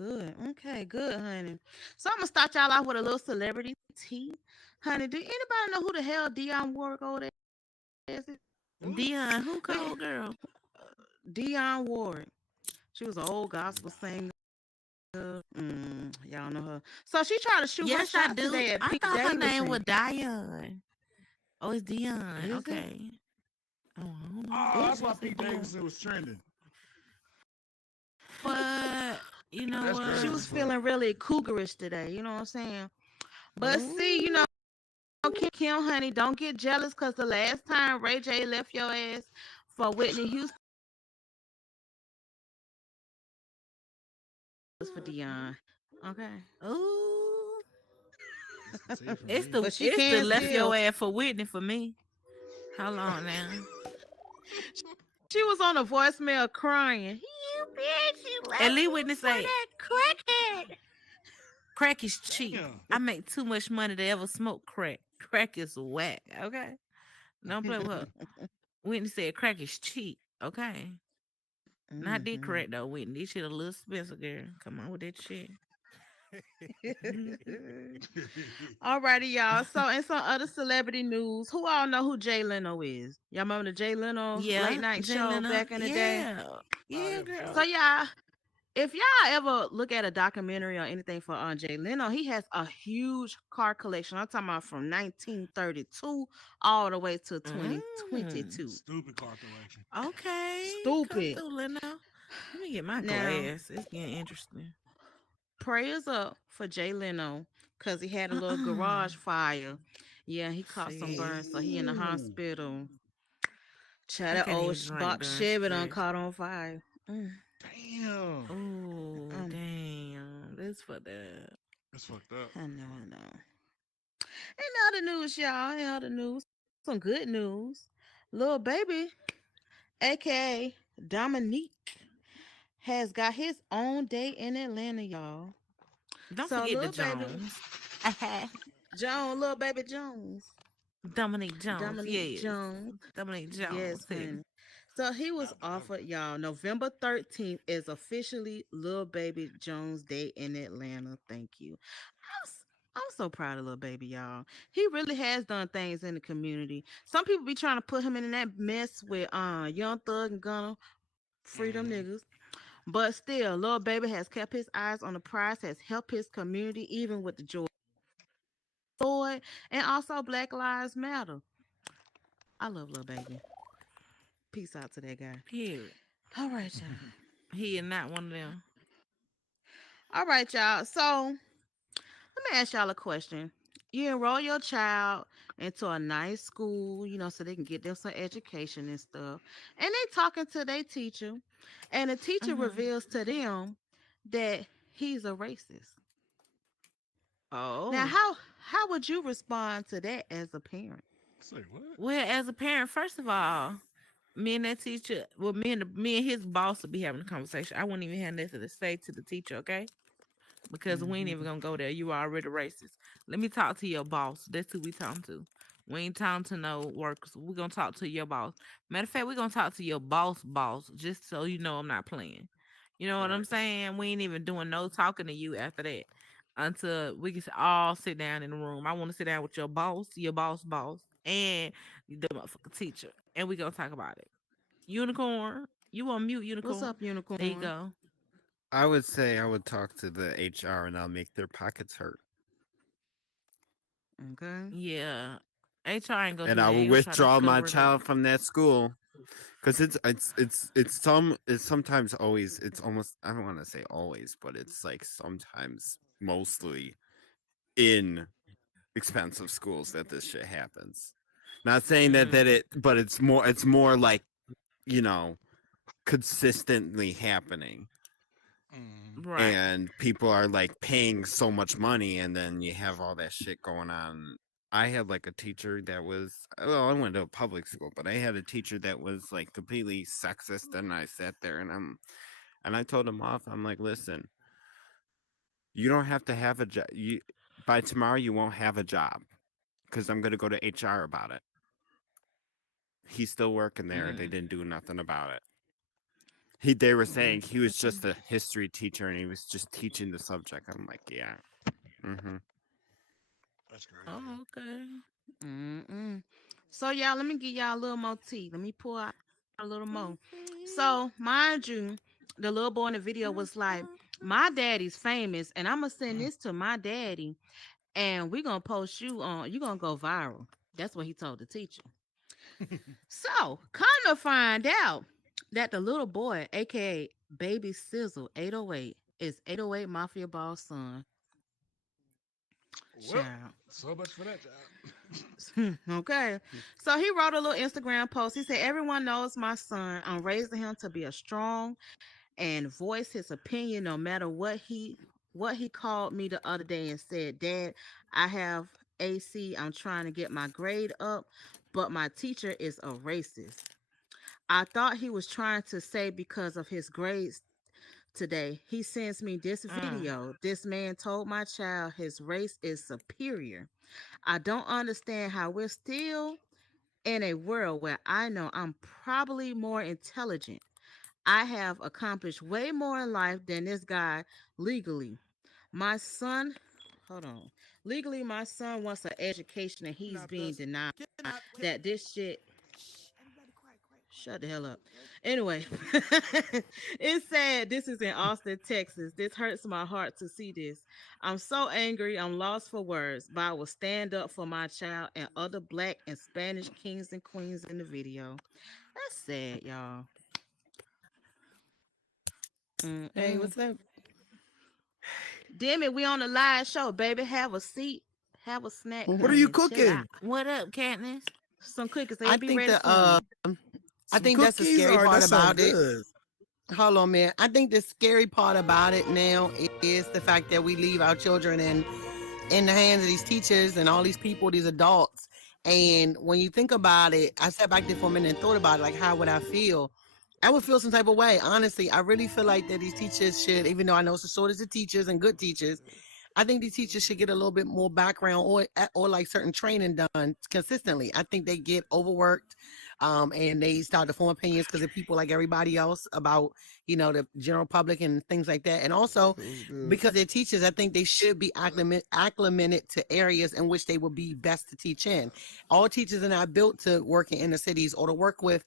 Good. Okay, good, honey. So I'm gonna start y'all off with a little celebrity tea. Honey, do anybody know who the hell Dionne Warwick over there is? What? Dion, who We cold girl? Dionne Warwick. She was an old gospel singer. Y'all know her. So she tried to shoot her Yes, I shot do. today at I Pete thought her name was Davidson. Dion. Oh, it's Dion. Is it? Okay. Oh, I don't know. Oh, I that's thought why you said Pete Dion. Davidson was trending. But you know That's She crazy what? as was fuck. feeling really cougarish today. You know what I'm saying? But see, Ooh. Kim, honey, don't get jealous because the last time Ray J left your ass for Whitney Houston was for Dion. Okay. Ooh. That's the tea for It's me. the But she it's the can left your still. ass for Whitney for me. How long now? She was on a voicemail crying. You bitch, you At left least me Whitney for say that crackhead. crack is cheap. Damn. I make too much money to ever smoke crack. Crack is whack. Okay. Don't play with her. Whitney said crack is cheap. Okay. Not that Hmm. crack though, Whitney. This shit a little expensive, girl. Come on with that shit. Alrighty, y'all. So, in some other celebrity news, who all know who Jay Leno is? Y'all remember the Jay Leno late Yeah, night Jay show Leno. back in the day? Yeah. Oh Yeah, yeah, for So, sure. girl. y'all, if y'all ever look at a documentary or anything for Jay Leno, he has a huge car collection. I'm talking about from 1932 all the way to Mm, 2022. Stupid car collection. okay. Come Stupid. through, Leno. Let me get my Now, glass. It's getting interesting. prayers up for Jay Leno because he had a little Uh-uh. garage fire. Yeah, he caught some burns, so he in the Ooh. hospital. Child, I that can't old even drink box during Chevy done stress. caught on fire. Mm, Damn. Oh, um, damn. This for that. That's fucked up. I know, I know. In other news, y'all, in other news, some good news. Little baby, aka Dominique, has got his own day in Atlanta, y'all. Don't So, forget the little baby Jones. Little baby Jones, Dominique Jones. Dominique Yes. Jones. Dominique Yes, Jones. Yes. honey. So he was Not forever. offered, y'all. November 13th is officially Little Baby Jones Day in Atlanta. Thank you. I'm so proud of Little Baby, y'all. He really has done things in the community. Some people be trying to put him in that mess with Young Thug and Gunna, Freedom Hmm. niggas. But still, Little Baby has kept his eyes on the prize, has helped his community, even with the George Floyd, and also Black Lives Matter. I love Little Baby. Peace out to that guy. Period. All right, y'all. He is not one of them. All right, y'all. So let me ask y'all a question. You enroll your child into a nice school, so they can get them some education and stuff. And they talking to their teacher, and the teacher Hmm. reveals to them that he's a racist. Now, Oh. how would you respond to that as a parent? Say what? Well, as a parent, first of all, me and that teacher, well, me and his boss would be having a conversation. I wouldn't even have nothing to say to the teacher, okay? Because we ain't even Hmm. gonna go there. You already racist. Let me talk to your boss. That's who we talking to. We ain't talking to no workers. We gonna talk to your boss. Matter of fact, we gonna talk to your boss, just so you know I'm not playing. You know what I'm Right. saying? We ain't even doing no talking to you after that until we can all sit down in the room. I want to sit down with your boss, and the motherfucking teacher, and we gonna talk about it. Unicorn, you on mute, What's unicorn. up, There you unicorn? go. I would say I would talk to the HR and I'll make their pockets hurt. Okay. Yeah. HR ain't gonna And do I that. will They gonna try to withdraw my cover it up. child from that school because it's sometimes always it's almost I don't want to say always, but it's like sometimes mostly in expensive schools that this shit happens. Not saying that Mm. it, but it's more like you know consistently happening, Hmm. Right. and people are like paying so much money, and then you have all that shit going on. I had like a teacher that was I went to a public school, but I had a teacher that was like completely sexist, and I sat there and I told him off. I'm like, listen, you don't have to have a job. You by tomorrow you won't have a job because I'm gonna go to HR about it. He's still working there. They Mm. didn't do nothing about it. They were saying he was just a history teacher and he was just teaching the subject. I'm like, yeah. Mm-hmm. That's crazy. Oh, okay. Mm-mm. So y'all, let me give y'all a little more tea. Let me pour out a little more. So mind you, the little boy in the video was like, "My daddy's famous, and I'm gonna send this to my daddy, and we gonna post you on. You gonna go viral." That's what he told the teacher. So come to find out that the little boy, aka Baby Sizzle 808, is 808 Mafia Boss son. Well, Child. so much for that job. Okay. So he wrote a little Instagram post. He said, "Everyone knows my son. I'm raising him to be a strong and voice his opinion no matter what he called me the other day and said, 'Dad, I have AC. I'm trying to get my grade up, but my teacher is a racist.' I thought he was trying to say because of his grades today. He sends me this Mm. video. This man told my child his race is superior. I don't understand how we're still in a world where I know I'm probably more intelligent. I have accomplished way more in life than this guy legally. My son, hold on. Legally, my son wants an education and he's being denied. That this shit, shut the hell up. Anyway, it said this is in Austin, Texas. This hurts my heart to see this. I'm so angry. I'm lost for words, but I will stand up for my child and other black and Spanish kings and queens in the video. That's sad, y'all. Hey, Mm-mm. what's up? Damn it, we on a live show, baby. Have a seat, have a snack, What What are you honey. Chill out. cooking? What up, Katniss? Some cookies, I they'll be think ready the soon. I Some think that's the cookies? scary All right, part that sounds about it. good. Hold on, man. I think the scary part about it now is the fact that we leave our children in the hands of these teachers and all these people, these adults. And when you think about it, I sat back there for a minute and thought about it, like how would I feel? I would feel some type of way. Honestly, I really feel like that these teachers should, even though I know it's a shortage of teachers and good teachers, I think these teachers should get a little bit more background or like certain training done consistently. I think they get overworked, and they start to form opinions because of people like everybody else about the general public and things like that. And also Feels good. because they're teachers, I think they should be acclimated to areas in which they will be best to teach in. All teachers are not built to work in inner cities or to work with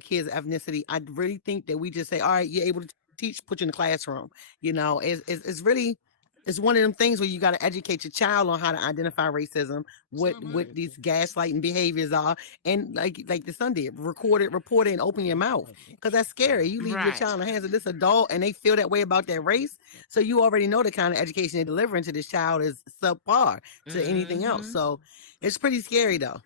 kids of ethnicity. I really think that we just say, all right, you're able to teach, put you in the classroom. It's really it's one of them things where you got to educate your child on how to identify racism, It's what not what bad. these gaslighting behaviors are, and like the Sunday, record it, report it, and open your mouth, because that's scary. You leave your Right. child in the hands of this adult, and they feel that way about their race, so you already know the kind of education they're delivering to this child is subpar to anything else. Mm-hmm. So it's pretty scary though.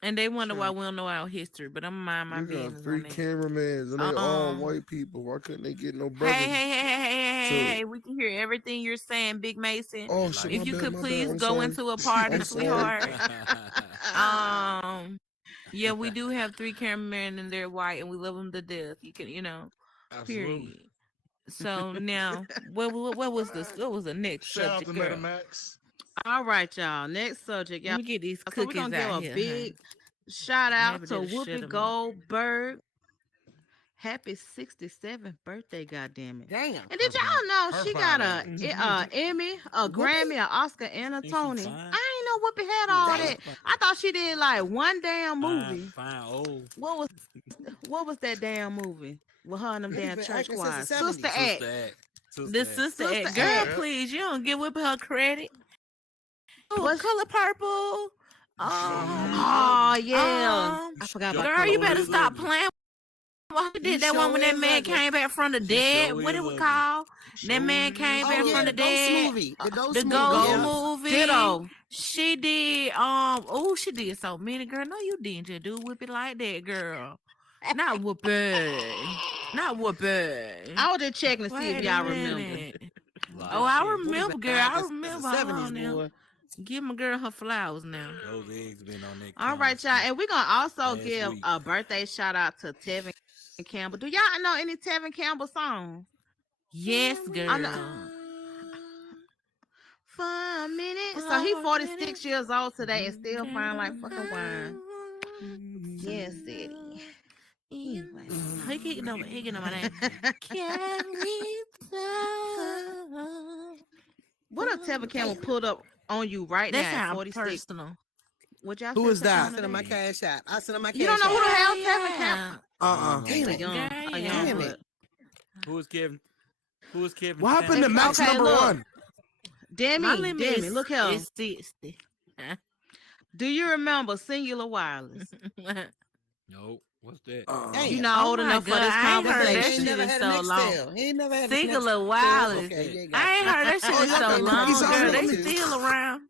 And they wonder why True. we don't know our history, but I'm gonna mind my We got business on 3 that. cameramans and they all Um, white people. Why couldn't they get no hey, brothers hey, hey, hey, hey, hey, hey, to? hey, we can hear everything you're saying, Big Mason. Oh They shit, like If my you bad, could my bad. please I'm go sorry. into a party, I'm sorry. sweetheart. Um, yeah, we do have 3 cameramen and they're white, and we love them to death. You can, Absolutely. period. So now, what was this? What was the next Shout out subject, to girl? Metamax. All right, y'all. Next subject, Let y'all. me get these So we're cookies gonna give out a here, big honey. shout out Maybe to that'll shut Whoopi them up. Goldberg. Happy 67th birthday, goddamn it. Damn. And Her did fine, y'all know her she fine got a, ass. Emmy, a Whoopi? Grammy, an Oscar, and a Ain't she Tony? fine? I ain't know Whoopi had all Yeah, Damn. that. fine, I thought she did like one damn fine, movie. fine. Old What was that damn movie with her and them Whoopi damn been church acting since the choirs? Sister 70s. Act. sister act, The sister act. sister, Sister girl, Act. Yeah. please, you don't give Whoopi her credit. Oh, Was color purple. Sure Um, Oh did. yeah. I forgot Sure, about girl, Color you sure better is Purple. stop ugly. playing. Who He did that one sure when that is man ugly. came back from the She dead? sure What is it was ugly. called? That Sure man came is Oh back yeah, from the the ugly. ghost dead. movie. The The ghost movie. ghost Yep. Yep. movie. Ditto. She did. Oh, she did so many. Girl, no, you didn't just do whip it like that, girl. Not Whoopi. Not Whoopi. I was just checking to see if Wait a y'all remember. minute. A lot Oh, of I shit. Whoopi been remember, girl. I acting since remember. the Hold 70s, on now. boy. Give my girl her flowers now. Those eggs been on that All counter right, y'all. since And we're gonna also last give week. a birthday shout out to Tevin Campbell. Do y'all know any Tevin Campbell songs? Yes, I know girl. for a minute. So he For a 46 minute. years old today and still fine like fucking wine. Yes, City. In, he getting on my name. Can we love? What if Tevin Campbell pulled up on you right That now at sounds 46? personal. Would y'all Who still is take him I that? on a sent him my date? cash app. I sent him my You don't cash know who the app. hell Yeah, Tevin Campbell? Uh-uh. Damn A it. young, Girl, a yeah. young Damn blood. it. Who is Kevin? Who is Kevin? What happened to Stan? match Okay, number look, one? My Demi, limit Demi, look here. is 60. Do you remember Singular Wireless? No. What's that? You Damn. not Oh old my enough for God, this I ain't heard He that ain't conversation. shit never in had a so next long. tail. He ain't never had a next Singular tail. Wireless. Okay, yeah, I ain't got heard that shit Oh, in y'all so gave me long, cookies girl. already? They still around.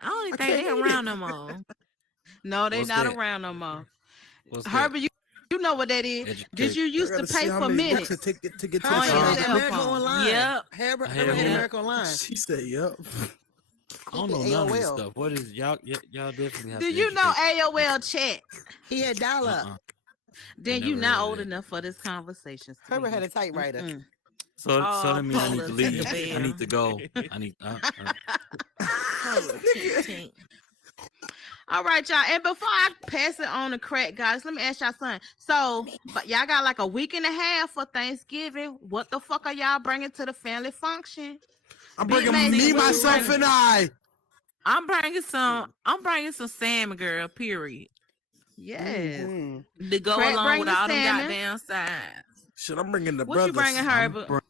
I don't even think they around no more. No, they What's not that? around no more. What's that? Herbert, you know what that is. Did Educate. you I used to gotta see pay how for many books minutes it take to get to the on Herbert your had top. cell America phone? Online. Yep. Herbert I had had what? America Online. She said, "Yep." I He don't did know none of this AOL. stuff. What is y'all definitely have Do to you know educate. AOL chat? He had dial up. Uh-uh. I Then you never not heard of old that. enough for this conversation, Herbert had sweetie. a typewriter. Mm-mm. So Oh, that mean I need Polar to leave. I Tinkerbell. need to go. I need Polar Tink Tink. All right, y'all. And before I pass it on to Crack guys, let me ask y'all something. So, but y'all got like a week and a half for Thanksgiving. What the fuck are y'all bringing to the family function? I'm Big bringing Mason, me, what you myself, bringing? and I. I'm bringing some salmon, girl. Period. Yes. Mm-hmm. To go Crack along bring with the all them salmon. goddamn sides. Shit, I'm bringing the What you bringing, brothers. Herbert?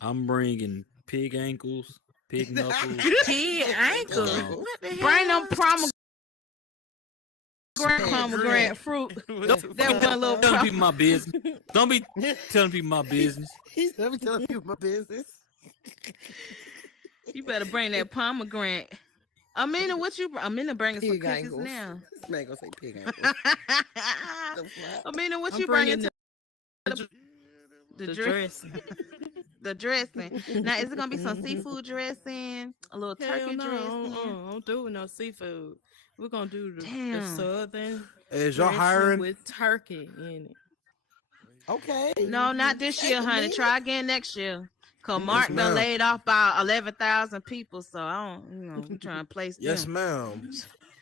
I'm bringing pig ankles, pig knuckles. Pig ankle. Um, What the Bring them hell? pomegranate fruit. That one little telling people my business. Don't be telling people my business. He's never telling you my business. You better bring that pomegranate. Amina, what you? Amina bringing some Pig cookies ankles. now. This man gonna say pig ankles. The fuck? Amina, what I'm you bringing bringing to the the dress? dressing. The dressing. Now, is it gonna be some seafood dressing? A little Hell turkey no, dressing? I'm doing no seafood. We're gonna do the Damn. southern Is y'all dressing hiring? with turkey in it. Okay. No, not this Say year, it, honey. Nina. Try again next year. Cause Mm. Yes, Mark done ma'am. laid off about 11,000 people, so I don't, we trying to place Yes, them. ma'am.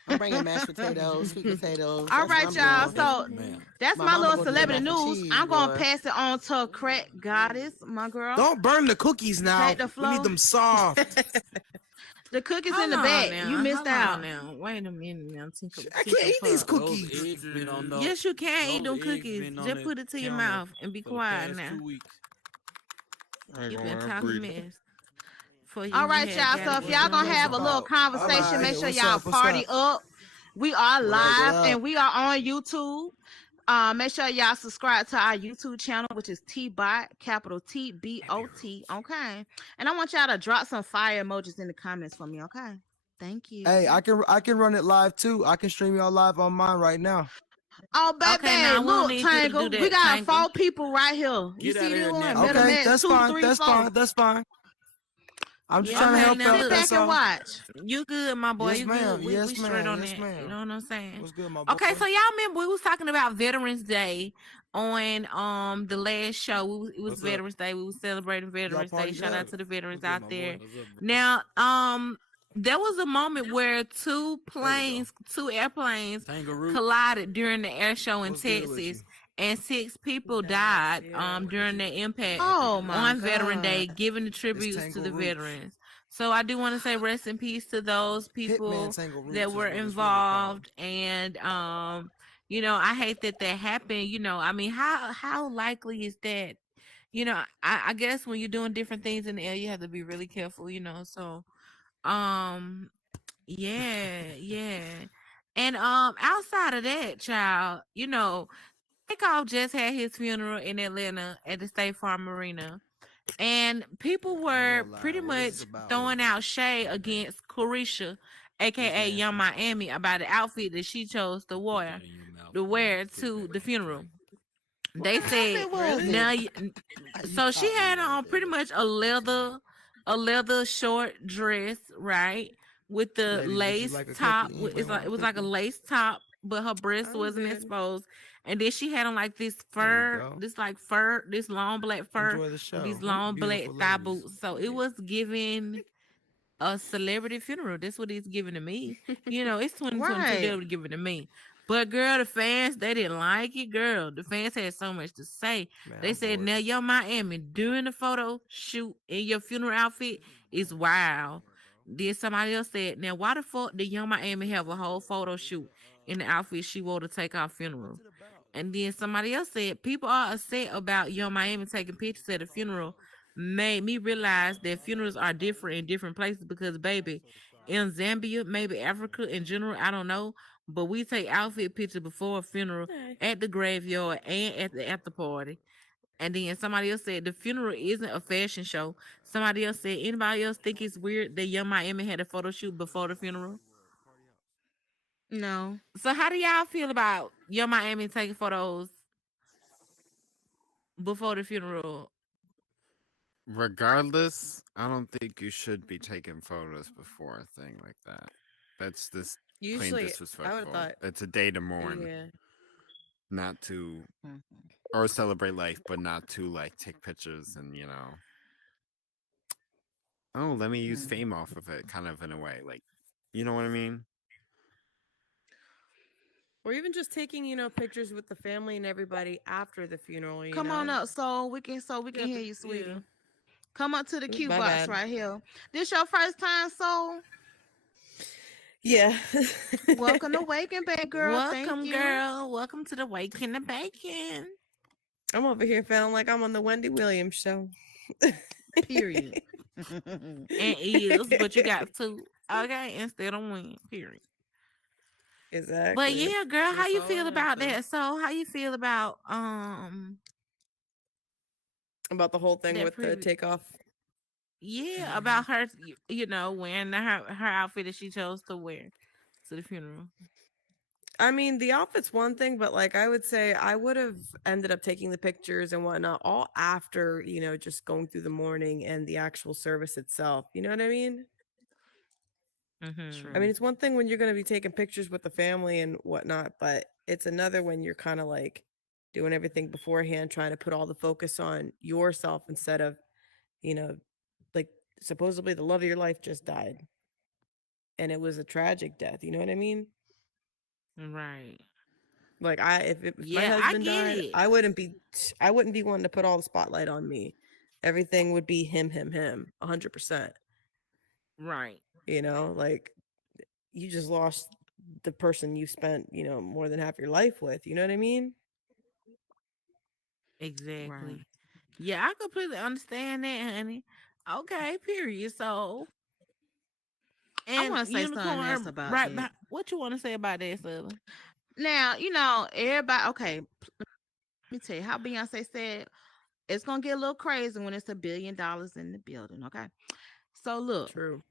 I'm bringing mashed potatoes, sweet potatoes. All That's what right, I'm y'all. doing. So Man, that's My my mama little gonna do the celebrity mac and news. cheese, I'm gonna boy. pass it on to Crack Goddess, my girl. Don't burn the cookies now. Take the We need flow. them soft. The cookies in Hold the on back. now. You missed Hold out. on now. Wait a minute now. I can't eat these Pup. those cookies. eggs been on the Yes, you can eat those them eggs cookies. been on Just the put it to your counter mouth and be for the quiet past now. 2 weeks. I ain't You've gonna been lie, I'm talking breathing. mess for you. All You right, had y'all. got So it. if What's y'all going gonna What's have a on? little up? All conversation, right. make sure What's y'all up? What's party up? up. We are What up? What live up? and we are on YouTube. Make sure y'all subscribe to our YouTube channel, which is T-Bot, capital T-B-O-T. Okay. And I want y'all to drop some fire emojis in the comments for me. Okay. Thank you. Hey, I can run it live too. I can stream y'all live on mine right now. Oh, Okay, baby, now we don't look, need you to Tangle. do We that, got Tangle. 4 people right here. You Get out see of this here one? now. Middle Okay, Max that's 2, fine. 3, That's 4. fine. That's fine. I'm just Yeah, trying to Okay, help now out. sit look. That's back and all. watch. You good, my boy. Yes, You ma'am. good. We Yes, straight ma'am. on Yes, that. ma'am. You know what I'm saying? What's good, my boy? Okay, so y'all remember we was talking about Veterans Day on the last show. It was What's up? Veterans Day. We was celebrating Veterans Day. party Shout out together? to the veterans What's good, out my there. boy? What's up, bro? Now, there was a moment where two airplanes Kangaroo. collided during the air show in What's good with Texas, you? and 6 people died Yeah. during the impact Oh, my on Veteran Day, God. giving the It's tributes to Tangle the Roots. veterans. So I do want to say rest in peace to those Hitman people Tangle Roots that is were what it's really called. involved, and I hate that happened. I mean, how likely is that? I guess when you're doing different things in the air, you have to be really careful. So um, yeah. And outside of that, child, Takeoff just had his funeral in Atlanta at the State Farm Arena. And people I ain't were gonna lie. pretty What is much this about? throwing out shade against Carisha, aka It's Young nasty. Miami, about the outfit that she chose to Put wear that in your mouth. to and then wear put it to back the on the funeral. tray. They said What was now, it? so she had on pretty much a leather short dress, right, with the Ladies, would you lace like a top. cookie? Anybody It want a was like a cookie? lace top, but her breast I'm wasn't good. exposed. And then she had on like this There you fur, go. this long black fur Enjoy the with show. these long black Beautiful thigh ladies. boots. So it was giving a celebrity funeral. That's what it's giving to me. It's 2022. They Right. were giving to me. But girl, the fans, they didn't like it, girl. The fans had so much to say. Man, They I'm said, bored. now your Miami during the photo shoot in your funeral outfit is wild. Then somebody else said, now why the fuck did Young Miami have a whole photo shoot in the outfit she wore to take our funeral? And then somebody else said, people are upset about Young Miami taking pictures at the funeral. Made me realize that funerals are different in different places because, baby, in Zambia, maybe Africa in general, I don't know, but we take outfit pictures before a funeral, Hey. at the graveyard, and at the after party. And then somebody else said the funeral isn't a fashion show. Somebody else said, anybody else think it's weird that Young Miami had a photo shoot before the funeral? No. So how do y'all feel about Young Miami taking photos before the funeral? Regardless, I don't think you should be taking photos before a thing like that. That's this plain Usually, I would have disrespectful. thought, It's a day to mourn, yeah. not to Mhm. or celebrate life, but not to like take pictures and oh, let me use Mhm. fame off of it, kind of in a way, like, you know what I mean? Or even just taking, pictures with the family and everybody after the funeral, Come on up so we can hear you, Yeah. sweetie. Come up to the Ooh, cue my box bad. right here. This your first time, soul? Yeah. Welcome to Waking Baby Girl. Thank Welcome, you. girl. Welcome to the Wake and the Bacon. I'm over here feeling like I'm on the Wendy Williams show. Period. And is, but you got to, okay, instead of win, period. But Exactly. yeah, girl, how That's you all I feel have, about though. that? So how you feel about About the whole thing that with the previous? takeoff. Yeah, about her, wearing her outfit that she chose to wear to the funeral. I mean, the outfit's one thing, but like I would say I would have ended up taking the pictures and whatnot all after, just going through the morning and the actual service itself. You know what I mean? Mm-hmm. I mean, True. it's one thing when you're going to be taking pictures with the family and whatnot, but it's another when you're kind of like doing everything beforehand, trying to put all the focus on yourself instead of, you know, like supposedly the love of your life just died and it was a tragic death. You know what I mean? Right. Like if my Yeah, I husband get died, it. I wouldn't be wanting to put all the spotlight on me. Everything would be him, 100%. Right. Like you just lost the person you spent, more than half your life with. You know what I mean? Right. Exactly. Yeah, I completely understand that, honey. Okay, period. So, I and want to say something else unicorn, about right? that. What you want to say about that, Southern? Now, everybody, okay, let me tell you how Beyonce said it's going to get a little crazy when it's $1 billion in the building, okay? So, look, True.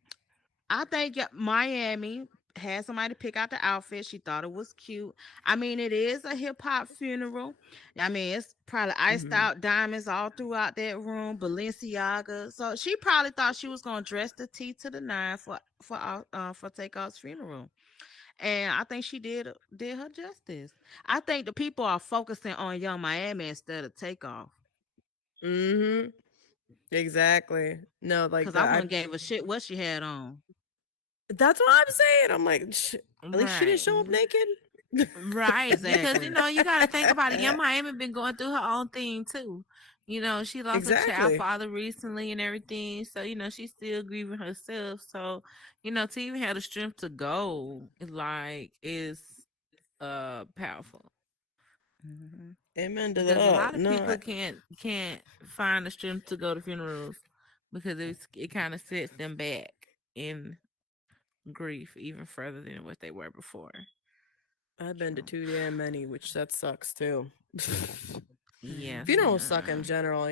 I think Miami had somebody pick out the outfit. She thought it was cute. I mean, it is a hip hop funeral. I mean, it's probably iced Hmm. out diamonds all throughout that room, Balenciaga. So she probably thought she was gonna dress the T to the nine for Takeoff's funeral, and I think she did her justice. I think the people are focusing on Young Miami instead of Takeoff, Hmm. Exactly. No, like because I that. wouldn't gave a shit what she had on. That's what I'm saying. I'm like, at least she didn't Right. show up naked. Right. Because Exactly. you got to think about it. Young Miami been going through her own thing too. She lost a child Exactly. father recently and everything. So, she's still grieving herself. So, to even have the strength to go is powerful. Mhm. Amen to Because a that. lot of No, people can't find the strength to go to funerals because it kind of sets them back in grief even further than what they were before. I've been to True. too damn many, which that sucks too. Yes, Mhm. Funerals suck in ma'am. general.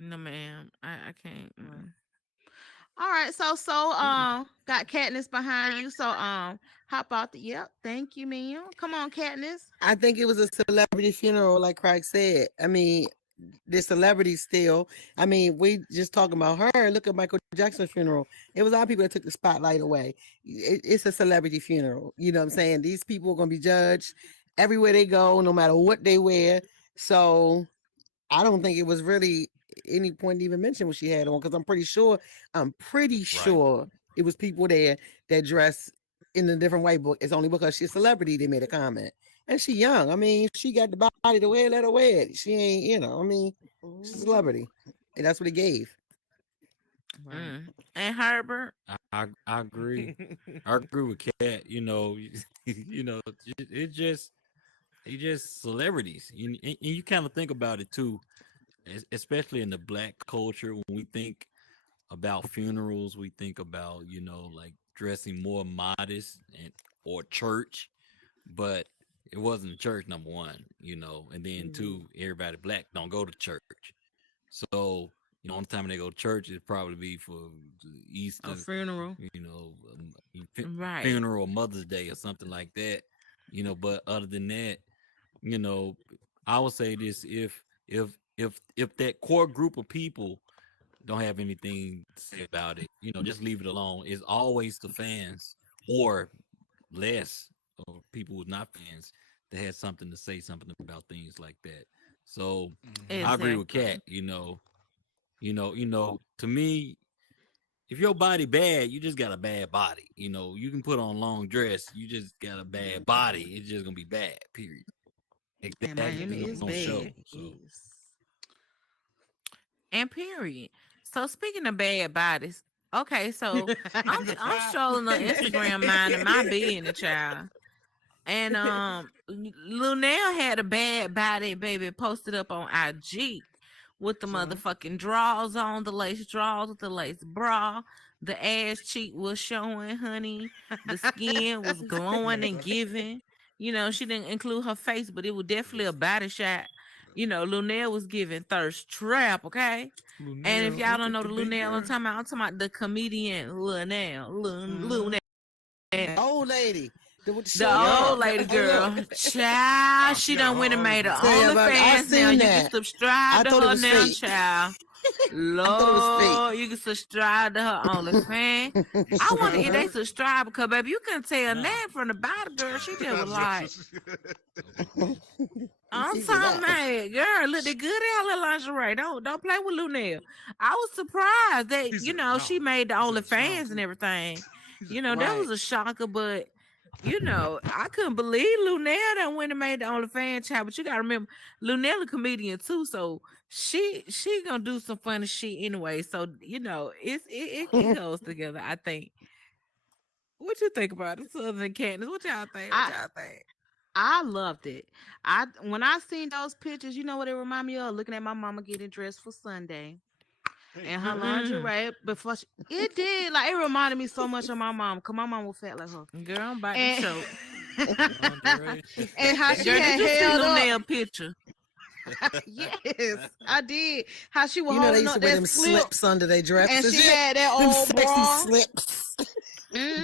No, ma'am. I can't. Right. Mm-mm. All right, so got Katniss behind you. So hop out the yep. Thank you, ma'am. Come on, Katniss. I think it was a celebrity funeral, like Craig said. I mean, the celebrities still. I mean, we just talking about her. Look at Michael Jackson's funeral. It was our people that took the spotlight away. It's a celebrity funeral. You know what I'm saying? These people are gonna be judged everywhere they go, no matter what they wear. So I don't think it was really any point to even mention what she had on because I'm pretty sure Right. it was people there that dressed. in a different way, but it's only because she's a celebrity they made a comment. And she young. I mean, she got the body to wear it, let her wear it. She ain't, I mean, she's a Ooh, celebrity. And that's what it gave. Right. Mm. And Herbert, I agree. I agree with Kat. You know, it just celebrities. And you kind of think about it too, especially in the black culture. When we think about funerals, we think about like dressing more modest and or church, but it wasn't church number one. And then mhm. two, everybody black don't go to church. So, only time they go to church is probably be for A Easter, funeral. right? funeral or Mother's Day or something like that. But other than that, you know, I would say this: if that core group of people don't have anything to say about it, just leave it alone. It's always the fans or less or people who's not fans that had something to say something about things like that. So I agree with Exactly. Kat. To me, if your body bad, you just got a bad body. You can put on long dress, you just got a bad body. It's just gonna be bad. Period. And Exactly. Miami is On show. bad. So Yes. And period. So speaking of bad bodies, okay, so I'm strolling on Instagram minding my business, child. And Lunel had a bad body, baby, posted up on IG with the So motherfucking drawers on, the lace drawers with the lace bra. The ass cheek was showing, honey. The skin was glowing and giving. She didn't include her face, but it was definitely a body shot. Lunel was giving thirst trap, okay? And if Lunel y'all don't entered know the the big Lunel, girl. I'm talking about the comedian Lunel. Mhm. Lunel. Old lady. With the The short hair. old Yup. lady Hey, look. girl, child, Oh, she she got a done went and whole made her group. Tell you about I OnlyFans now. seen You can that. subscribe I to thought it her was now, fake. child. I thought it was fake. Lord, you can subscribe to her OnlyFans. You I wonder subscribe if to they her? subscribe because, baby, you couldn't tell No. that from the body girl. She just was like, I'm She said talking that. about, girl, look, they good in her lingerie. Don't play with Lunel. I was surprised that, He said, she no. made the He said, strong OnlyFans and too. everything. He said, That Right. was a shocker, but I couldn't believe Lunel that went and made the OnlyFans child. But you gotta remember, Lunel a comedian too, so she gonna do some funny shit anyway. So it goes together. I think. What you think about it, Southern Candace? What y'all think? What I y'all think? I loved it. I when I seen those pictures, you know what it remind me of? Looking at my mama getting dressed for Sunday and her Mm-mm. lingerie before it did like it reminded me so much of my mom because my mom was fat like her. Girl, I'm about to And choke. lingerie. and how she Girl, did had you see held up. Lunel picture? Yes, I did. How she was They holding used to up wear that them slip slips under their and dresses. she Yeah. had that Them old sexy bra. slips.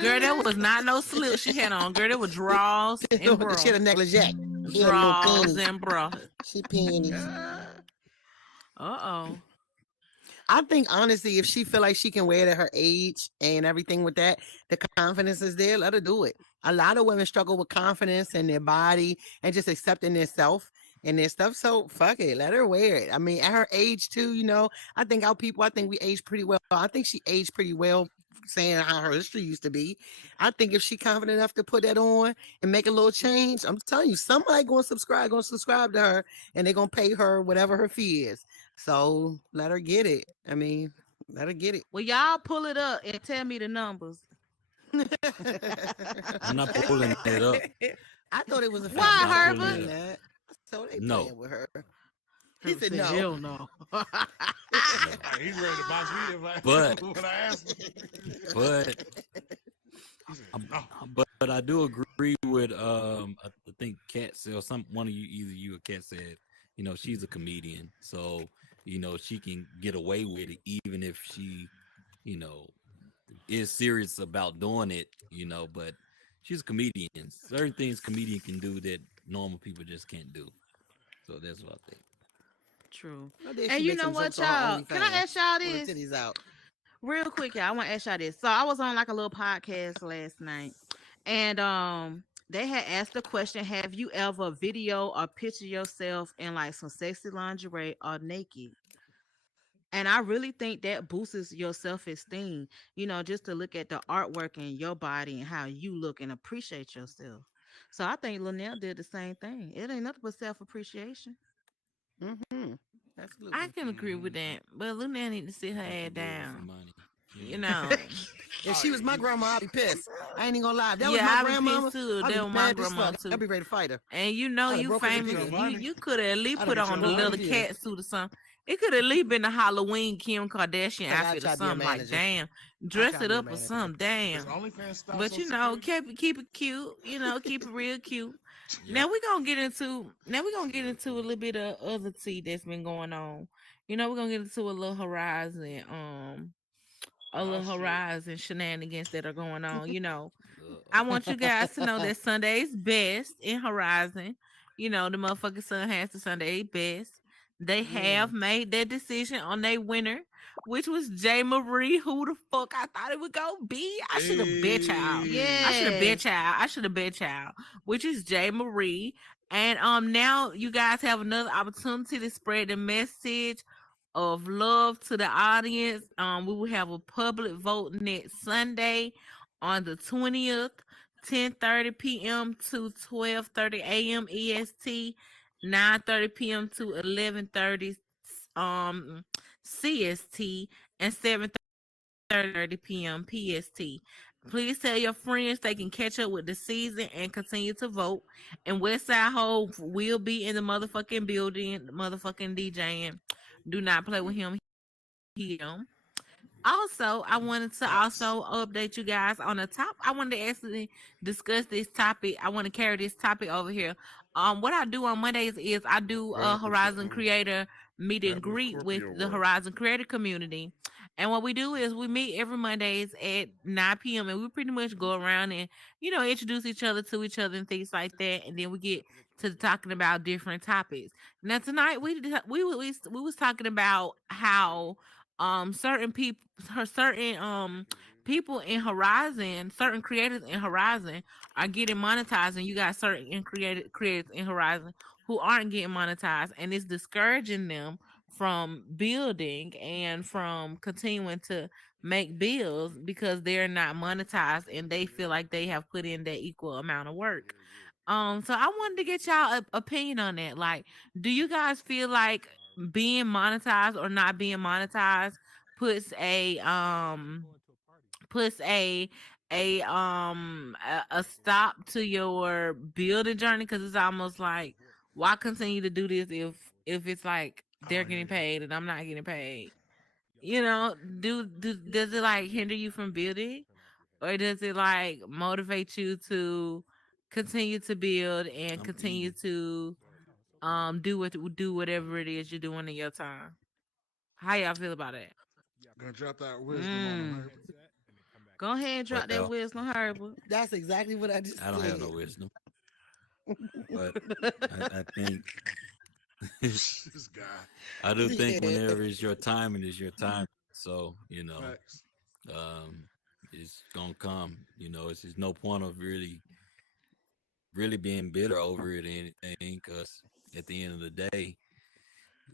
Girl, that Hmm. was not no slip she had on. Girl, that was drawers and She bra. had a negligee. She had little Draws panties. and bra. She panties. Uh-oh. I think honestly, if she feel like she can wear it at her age and everything with that, the confidence is there. Let her do it. A lot of women struggle with confidence in their body and just accepting their self and their stuff. So fuck it, let her wear it. I mean, at her age too, I think our people, I think we age pretty well. I think she aged pretty well. Saying how her history used to be, I think if she confident enough to put that on and make a little change, I'm telling you, somebody gonna subscribe to her, and they're gonna pay her whatever her fee is. So let her get it. I mean, let her get it. Well, y'all pull it up and tell me the numbers. I'm not pulling that up. I thought it was a I'm Why, family not show pulling Herbert? that doing up. that. So they No. playing with her. He Herbert said said, no. "Hell no." No. Like, he's ready to box me if I But when I ask him. but He said, um, no. but I do agree with I think Kat said or some one of you either you or Kat said she's a comedian, so she can get away with it even if she you know is serious about doing it, but she's a comedian. Certain things comedian can do that normal people just can't do. So that's what I think. True. I did she And you make know some what, jokes on her y'all? Can I OnlyFans. ask y'all Pull her this titties out. real quick, y'all? I want to ask y'all this. So I was on like a little podcast last night, and they had asked the question: have you ever video or picture yourself in like some sexy lingerie or naked And I really think that boosts your self-esteem, just to look at the artwork in your body and how you look and appreciate yourself. So I think Linnell did the same thing. It ain't nothing but self-appreciation. Mm-hmm. I Absolutely. can agree with Mm-hmm. that, but Luna need to sit her What you ass do it for down. money? You You know. know. If Oh, she was my you, grandma, I'd be pissed. I ain't even gonna lie. If that was Yeah, my I be grandmama, pissed too. I'd That be was my mad as grandma fuck. I'd too. be ready to fight her. And I'd have you broke her to get famous. your pieces. You money. you could have at least I'd have put Get on your the broke her to little money. pieces. cat suit or something. It could at least been the Halloween Kim Kardashian Cause I outfit or try to be a something. Like, manager. damn, I dress try to it be a up or manager. something. Is Damn. OnlyFans start But so secure? keep it cute. Keep it real cute. Yep. Now we're gonna get into a little bit of other tea that's been going on. We're gonna get into a Oh little shit. horizon shenanigans that are going on. I Uh-oh. want you guys to know that Sunday's best in Horizon. The motherfucking Sun has the Sunday best. They Yeah. have made their decision on their winner, which was J. Marie. Who the fuck I thought it would go be? I should have bet y'all. Hey. I should have bet Yes. y'all. I should have bet y'all, which is J. Marie. And now you guys have another opportunity to spread the message of love to the audience. We will have a public vote next Sunday on the 20th, 10:30 p.m. to 12:30 a.m. EST, 9:30 p.m. to 11:30 CST, and 7:30 p.m. PST. Please tell your friends they can catch up with the season and continue to vote. And Westside Ho will be in the motherfucking building, motherfucking DJing. Do not play with him. Also, I wanted to Facts. also update you guys on the top. I wanted to actually discuss this topic. I want to carry this topic over here. What I do on Mondays is I do a Horizon Creator meet and Happy greet with Scorpio the world. Horizon Creator community. And what we do is we meet every Mondays at 9 p.m. and we pretty much go around and introduce each other to each other and things like that. And then we get to talking about different topics. Now tonight we was talking about how certain people certain people in Horizon, certain creators in Horizon are getting monetized, and you got certain creators in Horizon who aren't getting monetized, and it's discouraging them from building and from continuing to make bills because they're not monetized and they feel like they have put in that equal amount of work. So I wanted to get y'all opinion on that. Like, do you guys feel like being monetized or not being monetized puts a stop to your building journey? Because it's almost like, why continue to do this if it's like Oh they're getting yeah. paid and I'm not getting paid? Does it like hinder you from building, or does it like motivate you to continue to build and I'm continue eating. to do whatever it is you're doing in your time? How y'all feel about it? Gonna drop that wisdom on them, Mm. Herbert. Go ahead and drop that Well, wisdom, Herbert. That's exactly what I I just don't have said. no wisdom, but I think This guy. I do think Yeah. whenever it's your time, it is your time. So Facts. um, it's gonna come. It's just no point of really being bitter over it or anything, because at the end of the day,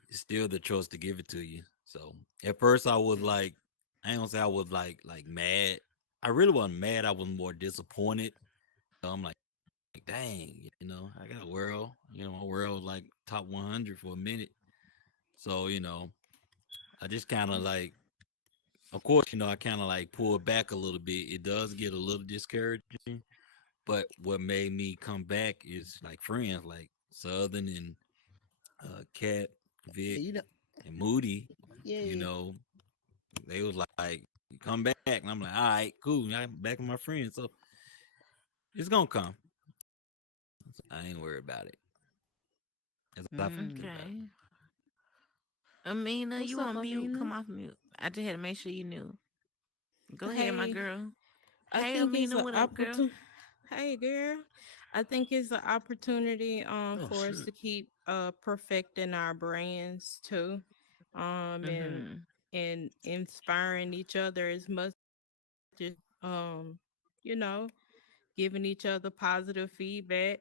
it's still the choice to give it to you. So at first, I was like, I ain't gonna say I was like mad. I really wasn't mad. I was more disappointed. So I'm like, dang, I got a world. My world was like top 100 for a minute. So I just kind of like, of course, I kind of like pulled back a little bit. It does get a little discouraging, but what made me come back is like friends like Southern and Cat, Yeah, Vic, you know. and Moody. You Yeah. know, they was like, come back, and I'm like, all right, cool. I'm back with my friends, so it's gonna come. So I ain't worried about it as I feel about Mm. it. Okay. Amina, What's you up, on mute? Amina? Come off mute. I just had to make sure you knew. Go ahead, my Hey, girl. I Hey, think it's Amina, an what up, girl? opportunity. Hey, girl. I think it's an opportunity Oh for us shit. to keep perfecting our brands too, and Mm-hmm. inspiring each other as much as you know, giving each other positive feedback,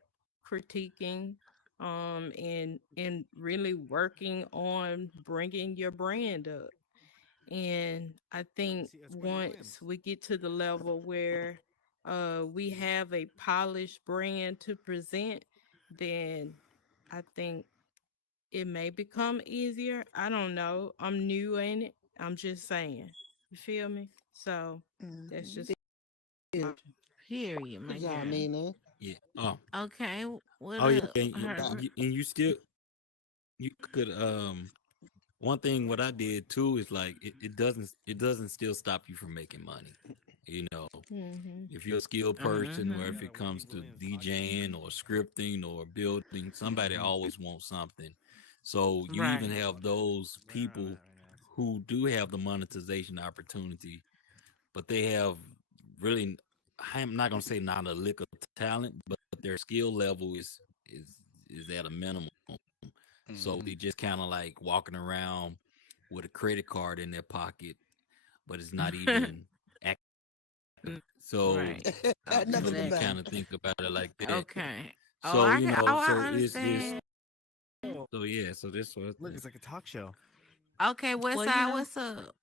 critiquing, and really working on bringing your brand up. And I think once we get to the level where we have a polished brand to present, then I think it may become easier. I don't know. I'm new in it. I'm just saying. You feel me? So that's Mm-hmm. just my Period, my Good job, girl. Nina. Yeah. Okay, what Oh yeah, up, Herbert? and you still you could one thing what I did too is like it doesn't still stop you from making money. You know, mhm. if you're a skilled person or Mm-hmm. if it comes to DJing or scripting or building, somebody always wants something. So you even Right. have those people who do have the monetization opportunity, but they have really, I'm not gonna say not a lick of talent, but their skill level is at a minimum. So Mm-hmm. they just kind of like walking around with a credit card in their pocket, but it's not even active. So Right. Nothing you but Exactly. kind that. of think about it like that. Okay. Oh, So I so it's understand. so yeah. So this what I Look, think. it's like a talk show. Okay, Well, you Westside, know, what's up?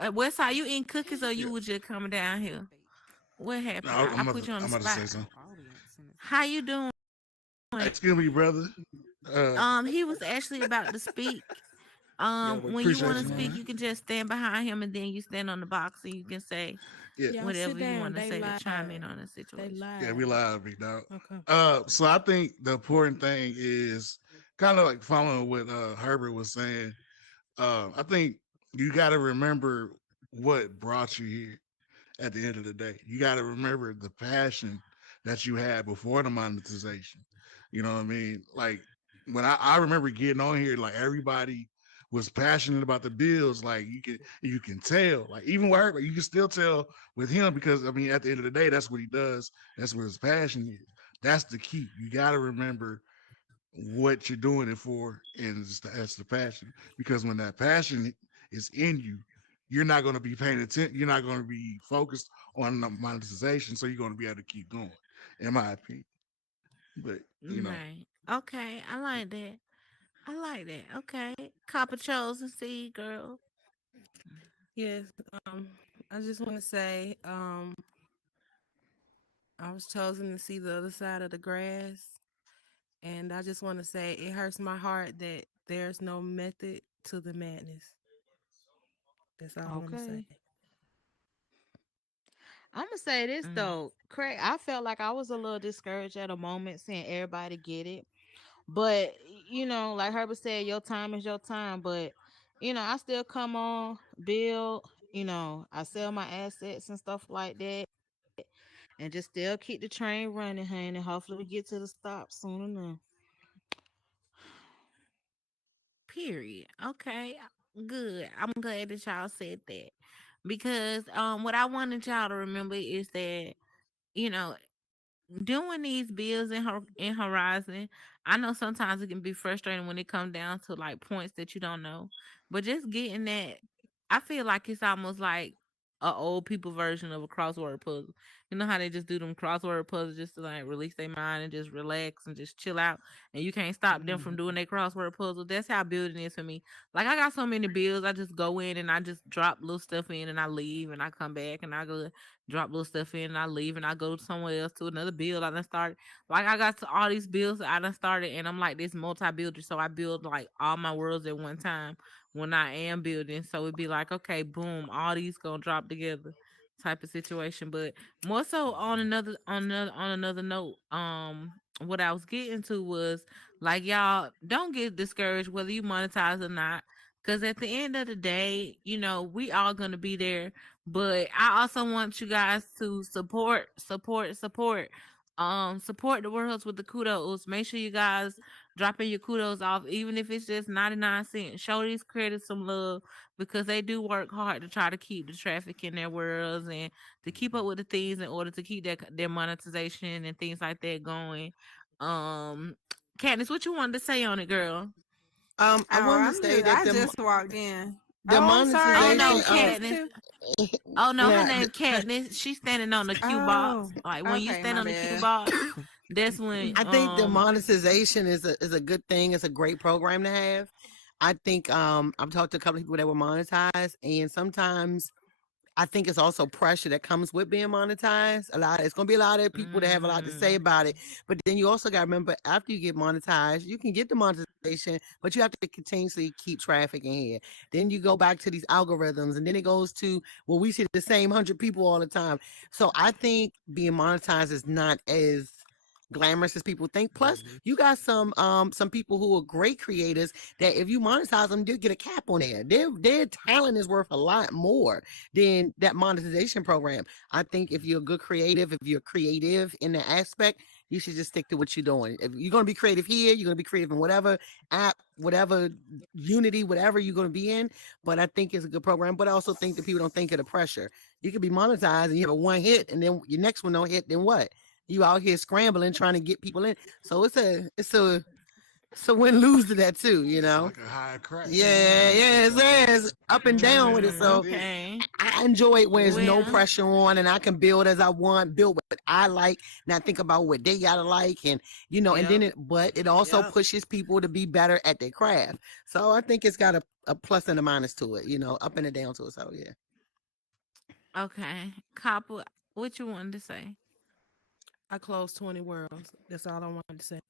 Westside, you eating cookies or you was just coming down here? What No, happened? I put you on I'm the about to spot. say something. How you doing? Excuse me, brother. He was actually about to speak. When you want Appreciate to you, speak, man. you can just stand behind him and then you stand on the box and you can say Yeah, y'all sit whatever you down. want to They say to chime live. in on the They situation. yeah, we live. live, big dog. Okay. So I think the important thing is kind of like following what Herbert was saying. I think you got to remember what brought you here. At the end of the day, you got to remember the passion that you had before the monetization. You know what I mean? Like when I remember getting on here, like everybody was passionate about the bills. Like you can tell. Like even with her, but you can still tell with him because I mean, at the end of the day, that's what he does. That's what his passion is. That's the key. You got to remember what you're doing it for, and that's the passion. Because when that passion is in you, you're not going to be paying attention. You're not going to be focused on the monetization, so you're going to be able to keep going, in my opinion. But Right. Okay. I like that. I like that. Okay. Copper chose and see, girl. Yes. Um. I just want to say, I was chosen to see the other side of the grass, and I just want to say it hurts my heart that there's no method to the madness. That's all I want to say. Okay. I'm gonna say this Mm. though, Craig. I felt like I was a little discouraged at a moment seeing everybody get it, but like Herbert said, your time is your time. But I still come on, build. I sell my assets and stuff like that, and just still keep the train running, honey. Hopefully, we get to the stop soon enough. Period. Okay. Good. I'm glad that y'all said that because what I wanted y'all to remember is that you know doing these bills in Horizon, I know sometimes it can be frustrating when it comes down to like points that you don't know, but just getting that, I feel like it's almost like a old people version of a crossword puzzle. You know how they just do them crossword puzzles just to like release their mind and just relax and just chill out, and you can't stop them from doing their crossword puzzle. That's how building is for me. Like I got so many bills, I just go in and I just drop little stuff in and I leave and I come back and I go drop little stuff in and I leave and I go somewhere else to another build. I done started like I got to all these builds I done started and I'm like this multi builder. So I build like all my worlds at one time when I am building. So it'd be like, okay, boom, all these gonna drop together type of situation. But more so on another note, what I was getting to was like y'all don't get discouraged whether you monetize or not. Cause at the end of the day, we all gonna be there, but I also want you guys to support. Support the worlds with the kudos. Make sure you guys dropping your kudos off, even if it's just 99 cents. Show these creators some love because they do work hard to try to keep the traffic in their worlds and to keep up with the things in order to keep their monetization and things like that going. Um, Candice, what you wanted to say on it, girl? I Oh, wanted to say that I just walked in. the Oh, I'm sorry. Oh Your no, monetization. name Katniss. Candace too? Oh no, her Now, name Katniss. She's standing on the Q box. Oh, Like when you okay, stand my on the Q bad. box, that's when I think the monetization is a good thing. It's a great program to have. I think I've talked to a couple of people that were monetized, and sometimes I think it's also pressure that comes with being monetized. It's gonna be a lot of people that have a lot to say about it. But then you also gotta remember after you get monetized, you can get the monetization, but you have to continuously keep traffic in here. Then you go back to these algorithms, and then it goes to well, we see the same 100 people all the time. So I think being monetized is not as glamorous as people think. Plus, you got some people who are great creators that if you monetize them, they'll get a cap on there. Their talent is worth a lot more than that monetization program. I think if you're a good creative, if you're creative in that aspect, you should just stick to what you're doing. If you're gonna be creative here, you're gonna be creative in whatever app, whatever unity, whatever you're gonna be in. But I think it's a good program. But I also think that people don't think of the pressure. You could be monetized and you have a one hit, and then your next one don't hit. Then what? You out here scrambling trying to get people in. So it's a win lose to that too, you It's know. like a high crack too. You Yeah, gotta yeah, switch up it's up and down with it. So it. Okay. I enjoy it when there's no Well, pressure on and I can build as I want, build what I like, not think about what they gotta like and and then Yep. but it also Yep. pushes people to be better at their craft. So I think it's got a plus and a minus to it, up and a down to it. So yeah. okay. Copper, what you wanted to say? I closed 20 worlds. That's all I wanted to say.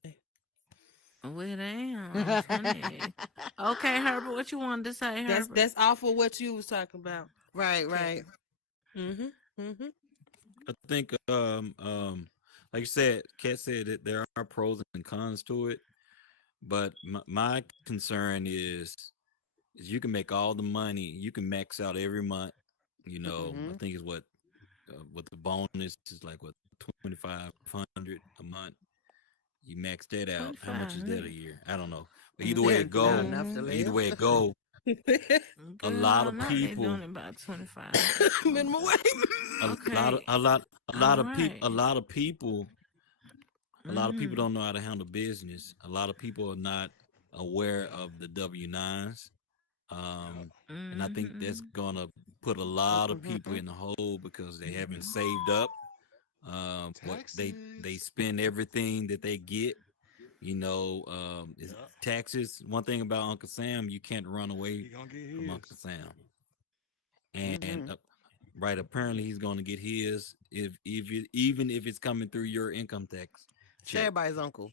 Well, damn, 20. Okay, Herbert, what you wanted to say, That's Herbert? that's off of what you was talking about, Right, right. Kevin. Mm-hmm. Mm-hmm. I think like you said, Kat said that there are pros and cons to it, but my concern is you can make all the money, you can max out every month. I Mm-hmm. think is what the bonus is like what 2,500 a month. You max that out. How much is that a 2,500. year? I don't know. But Not enough to either live. way it go, a lot Girl, of not they people doing it about 25. Minimum wage. Okay. a All lot of people right. a lot of people Mm-hmm. don't know how to handle business. A lot of people are not aware of the W-9s. And I think that's Mm-hmm. gonna put a lot of people Mm-hmm. in the hole because they haven't saved up. What they Taxes. spend everything that they get. Is Yeah. taxes. One thing about Uncle Sam, you can't run away He gonna get from his. Uncle Sam. And Mm-hmm. right, apparently he's gonna get his even if it's coming through your income tax It's check. everybody's uncle.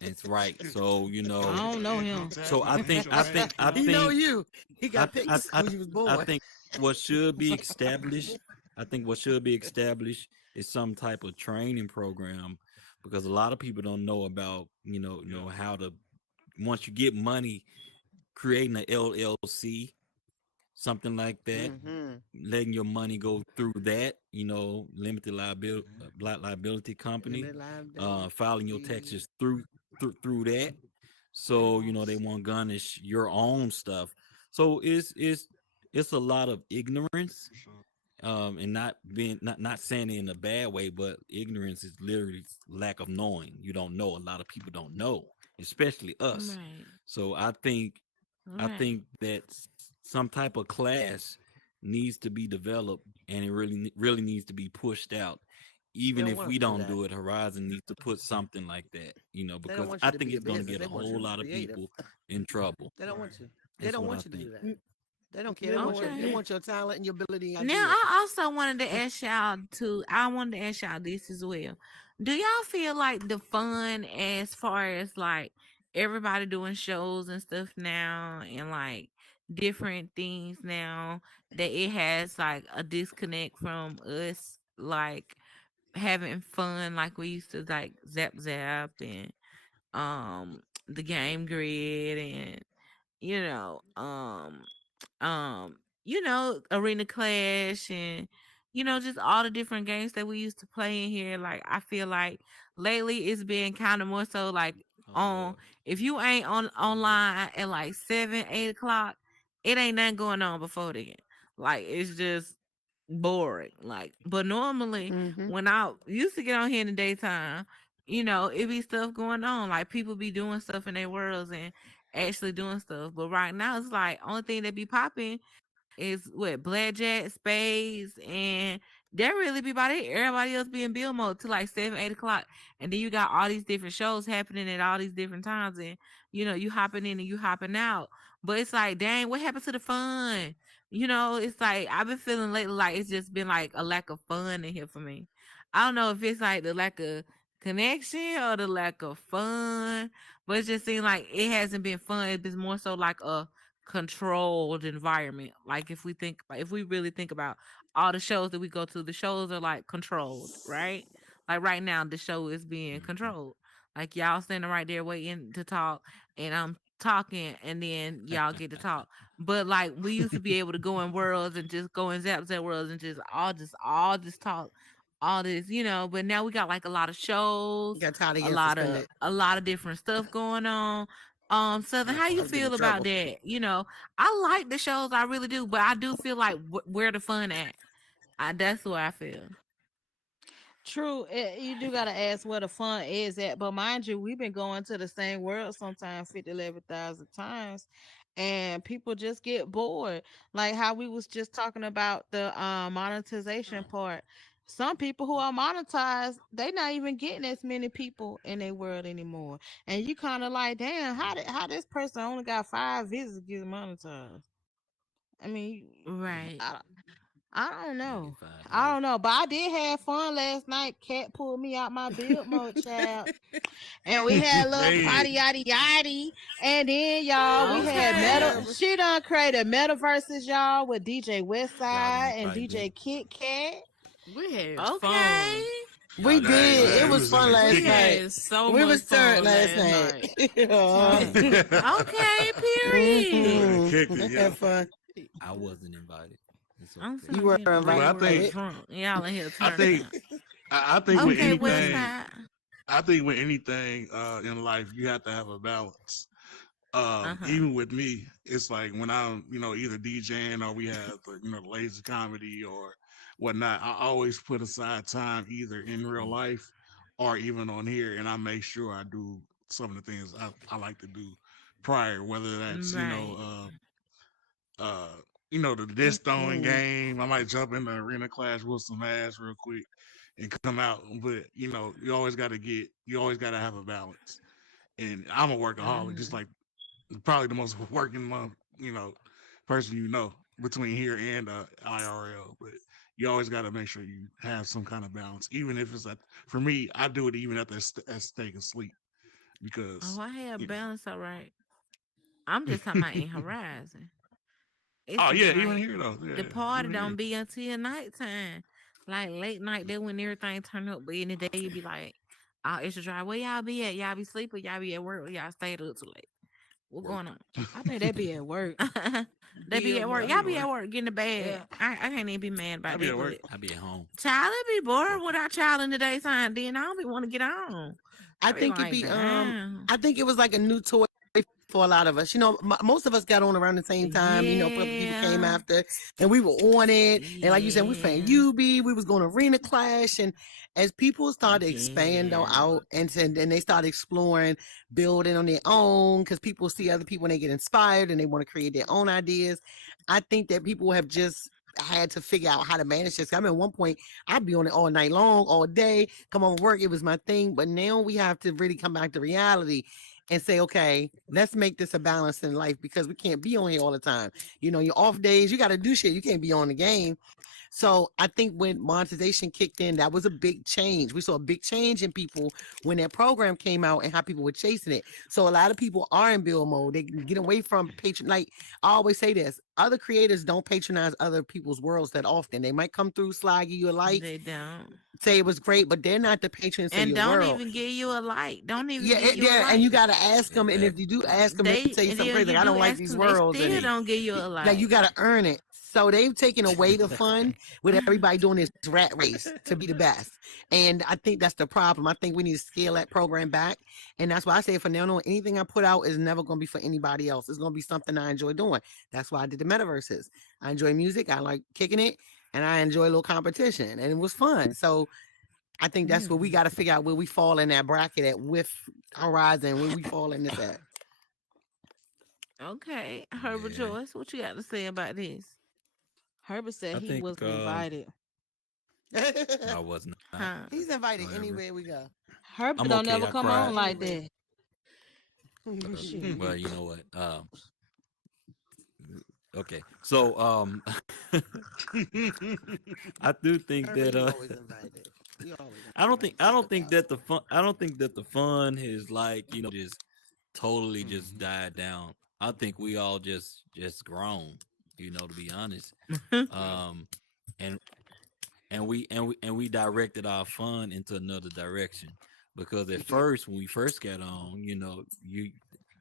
It's right. So I don't know Income him. tax so gonna hit your bank He account. know you. He I got I pics I when you was I born. think what should be established. I think what should be established is some type of training program because a lot of people don't know about Yeah. how to once you get money creating an LLC, something like that, Mm-hmm. letting your money go through that, limited liability liability company, Limited filing your liability. taxes through that. So they LLC. won't garnish your own stuff. So it's a lot of ignorance, For sure. and not saying it in a bad way, but ignorance is literally lack of knowing. You don't know. A lot of people don't know, especially us. Right. So I think Right. that some type of class needs to be developed, and it really needs to be pushed out. They Even don't if want us we to do don't that. do it, Horizon needs to put something like that. They don't Because want I you to think be a it's going to business. get They a want you whole to be lot of creative. people in trouble. They don't Right. want you. They That's don't what I want you to think. do that. They don't care. They They don't want want your they Okay. want your talent and your ability and Now, ideas. I also wanted to ask y'all too. I wanted to ask y'all this as well. Do y'all feel like the fun as far as like everybody doing shows and stuff now and like different things now that it has like a disconnect from us like having fun like we used to like zap and the game grid and you know um arena clash and just all the different games that we used to play in here. Like I feel like lately it's been kind of more so like Oh on Lord. if you ain't on online at like 7-8 o'clock, it ain't nothing going on before then. Like it's just boring. Like but normally Mm-hmm. when I used to get on here in the daytime, it be stuff going on. Like people be doing stuff in their worlds and actually doing stuff. But right now it's like only thing that be popping is what blackjack, spades, and That really be about it. Everybody else be in bill mode till like 7, 8 o'clock, and then you got all these different shows happening at all these different times, and you hopping in and you hopping out. But it's like, dang, what happened to the fun? It's like I've been feeling lately like it's just been like a lack of fun in here for me. I don't know if it's like the lack of connection or the lack of fun, but it just seems like it hasn't been fun. It's been more so like a controlled environment. Like if we really think about all the shows that we go to, the shows are like controlled, right? Like right now, the show is being Mhm. controlled. Like y'all standing right there waiting to talk, and I'm talking, and then y'all get to talk. But like we used to be able to go in worlds and just go in zap worlds and just talk, all this. But now we got like a lot of shows, Got tired of a getting lot of suspended. different stuff going on. Southern, how I you was getting in feel about trouble. that? I like the shows, I really do, but I do feel like where the fun at. That's what I feel. True, you do gotta ask where the fun is at. But mind you, we've been going to the same world sometimes 50, 11,000 times, and people just get bored. Like how we was just talking about the monetization part. Some people who are monetized, they not even getting as many people in their world anymore. And you kind of like, damn, how this person only got 5 visits get monetized? I mean, Right. I I don't They get know. I 5 dollars. don't know, but I did have fun last night. Cat pulled me out my build mode, child, and we had a little Hey, party, yaddy yaddy. And then y'all, we Yes, had metal. Okay. ma'am. She done created metaverses, y'all, with DJ Y'all didn't Westside and invite me. DJ Kit Kat. We had Okay. fun. We Y'all didn't hey, did. invite It man, we me. was was in fun there last We kicking it. night. had so We was much turned fun last last night. night. Okay. We was in there Period. kicking, We had yo. fun. I wasn't invited. It's I'm okay. You sorry, were getting But I invited. real think, drunk. Y'all in here I turning think, up. I think with Okay, Mhm. anything, Westside. I think with anything in life, you have to have a balance. Uh huh. Even with me, it's like when I'm, either DJing or we have the lazy comedy or whatnot, I always put aside time either in real Mhm. life or even on here, and I make sure I do some of the things I like to do prior, whether that's, Right. uh, the disc throwing Mm. game. I might jump in the arena class, whoop some ass real quick, and come out. But you always got to have a balance. And I'm a workaholic, just Mm-hmm. like probably the most working person between here and IRL. But you always got to make sure you have some kind of balance, even if it's for me, I do it even after taking sleep Oh, because I had you know. balance, all right. I'm just talking about in Horizon. It Oh seems yeah, even like here though, the yeah, party even here. don't be until nighttime. Like late night, that when everything turn up. But in the day, you be like, "Oh, extra drive. Where y'all be at? Y'all be sleeping? Y'all be at work? Or y'all stayed up too late? What going Work. on?" I think they be at work. They be Bill at Yeah, work. I be Y'all at mode. be at work. work getting the bag. Yeah. I can't even be mad I about be that. at work. But I be at home child, it be bored working. without child in the daytime. Then I don't be want to get on. I I be think it like, be damn. I think it was like a new toy for a lot of us. Most of us got on around the same time. Other people came Yeah. after, and we were on it. And like you said, we playing Yeah. UB. We was going Arena Clash, and as people started to expand though Yeah. out and they started exploring, building on their own, because people see other people and they get inspired and they want to create their own ideas. I think that people have just had to figure out how to manage this. I mean, at one point, I'd be on it all night long, all day, come on work. It was my thing. But now we have to really come back to reality and say, okay, let's make this a balance in life because we can't be on here all the time. Your off days, you got to do shit. You can't be on the game. So I think when monetization kicked in, that was a big change. We saw a big change in people when that program came out and how people were chasing it. So a lot of people are in bill mode. They get away from patron. Like I always say this, other creators don't patronize other people's worlds that often. They might come through, slide you a like, They don't. say it was great, but they're not the patrons of And your don't world. even give you a like. Don't even Yeah, give you a yeah, and you like. got to ask them. And if you Exactly. do ask them, they They tell you and something then crazy. you Like, I do don't like ask these them, they worlds, and still Hey. don't give you a like you like. got to earn it. So they've taken away the fun with everybody doing this rat race to be the best. And I think that's the problem. I think we need to scale that program back. And that's why I say from now on, anything I put out is never going to be for anybody else. It's going to be something I enjoy doing. That's why I did the metaverses. I enjoy music. I like kicking it, and I enjoy a little competition, and it was fun. So I think that's where we Mm. got to figure out where we fall in that bracket at with Horizon, where we fall in this at. Okay, Herbert Yeah. Joyce, what you got to say about this? Herbert said I he think wasn't invited. I was not. Huh. He's invited Whatever. anywhere we go. I'm Herbie don't okay. ever I come cried, on like Anywhere. that. Shit. but you know what? Okay. So I do think Herbie, that you always invited. You always invited. I Just don't look think out. that the fun I don't think that the fun is like, just totally just Mhm. died down. I think we all just grown, to be honest. Um and and we directed our fun into another direction. Because at first when we first got on,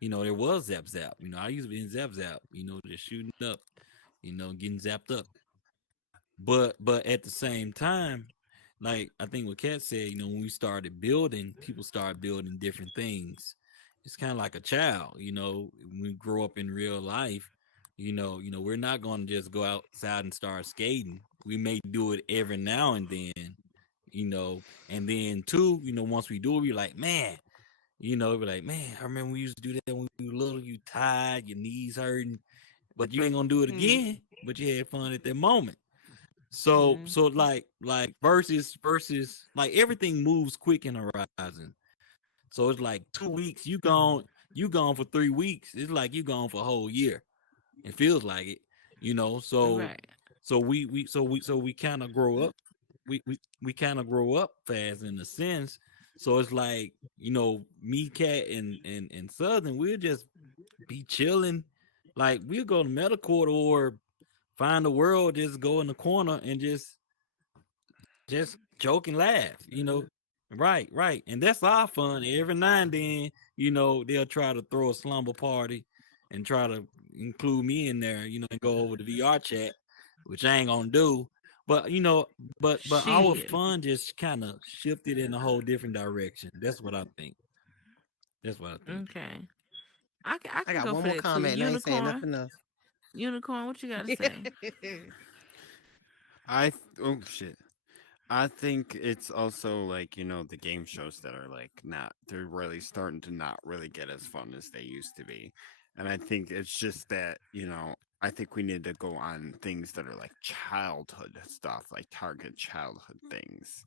there was zap zap. I used to be in zap zap, just shooting up, getting zapped up. But at the same time, like I think what Kat said, when we started building, people started building different things. It's kind of like a child, when we grow up in real life, we're not going to just go outside and start skating. We may do it every now and then, and then too, once we do it, we're like, man, we're like, man, I remember we used to do that when we were little. You tired, your knees hurting, but you ain't gonna do it again. But you had fun at that moment. So like versus like everything moves quick in Horizon. So it's like 2 weeks, you gone for 3 weeks. It's like you gone for a whole year. It feels like it, so Right. we kind of grow up. We kind of grow up fast in a sense. So it's like, me, Cat, and Southern, we'll just be chilling. Like we'll go to Metacourt or find the world, just go in the corner and just joke and laugh, Right. And that's our fun. Every now and then, they'll try to throw a slumber party and try to include me in there, and go over the VR chat, which I ain't gonna do. But but our Shit. fun just kind of shifted in a whole different direction. That's what I think. That's what I think. Okay. I I can got go one for more that too. comment and I ain't saying Unicorn. nothing else. Unicorn, what you got to say? Oh shit. I think it's also like, the game shows that are like not, they're really starting to not really get as fun as they used to be. And I think it's just that, I think we need to go on things that are like childhood stuff, like target childhood things.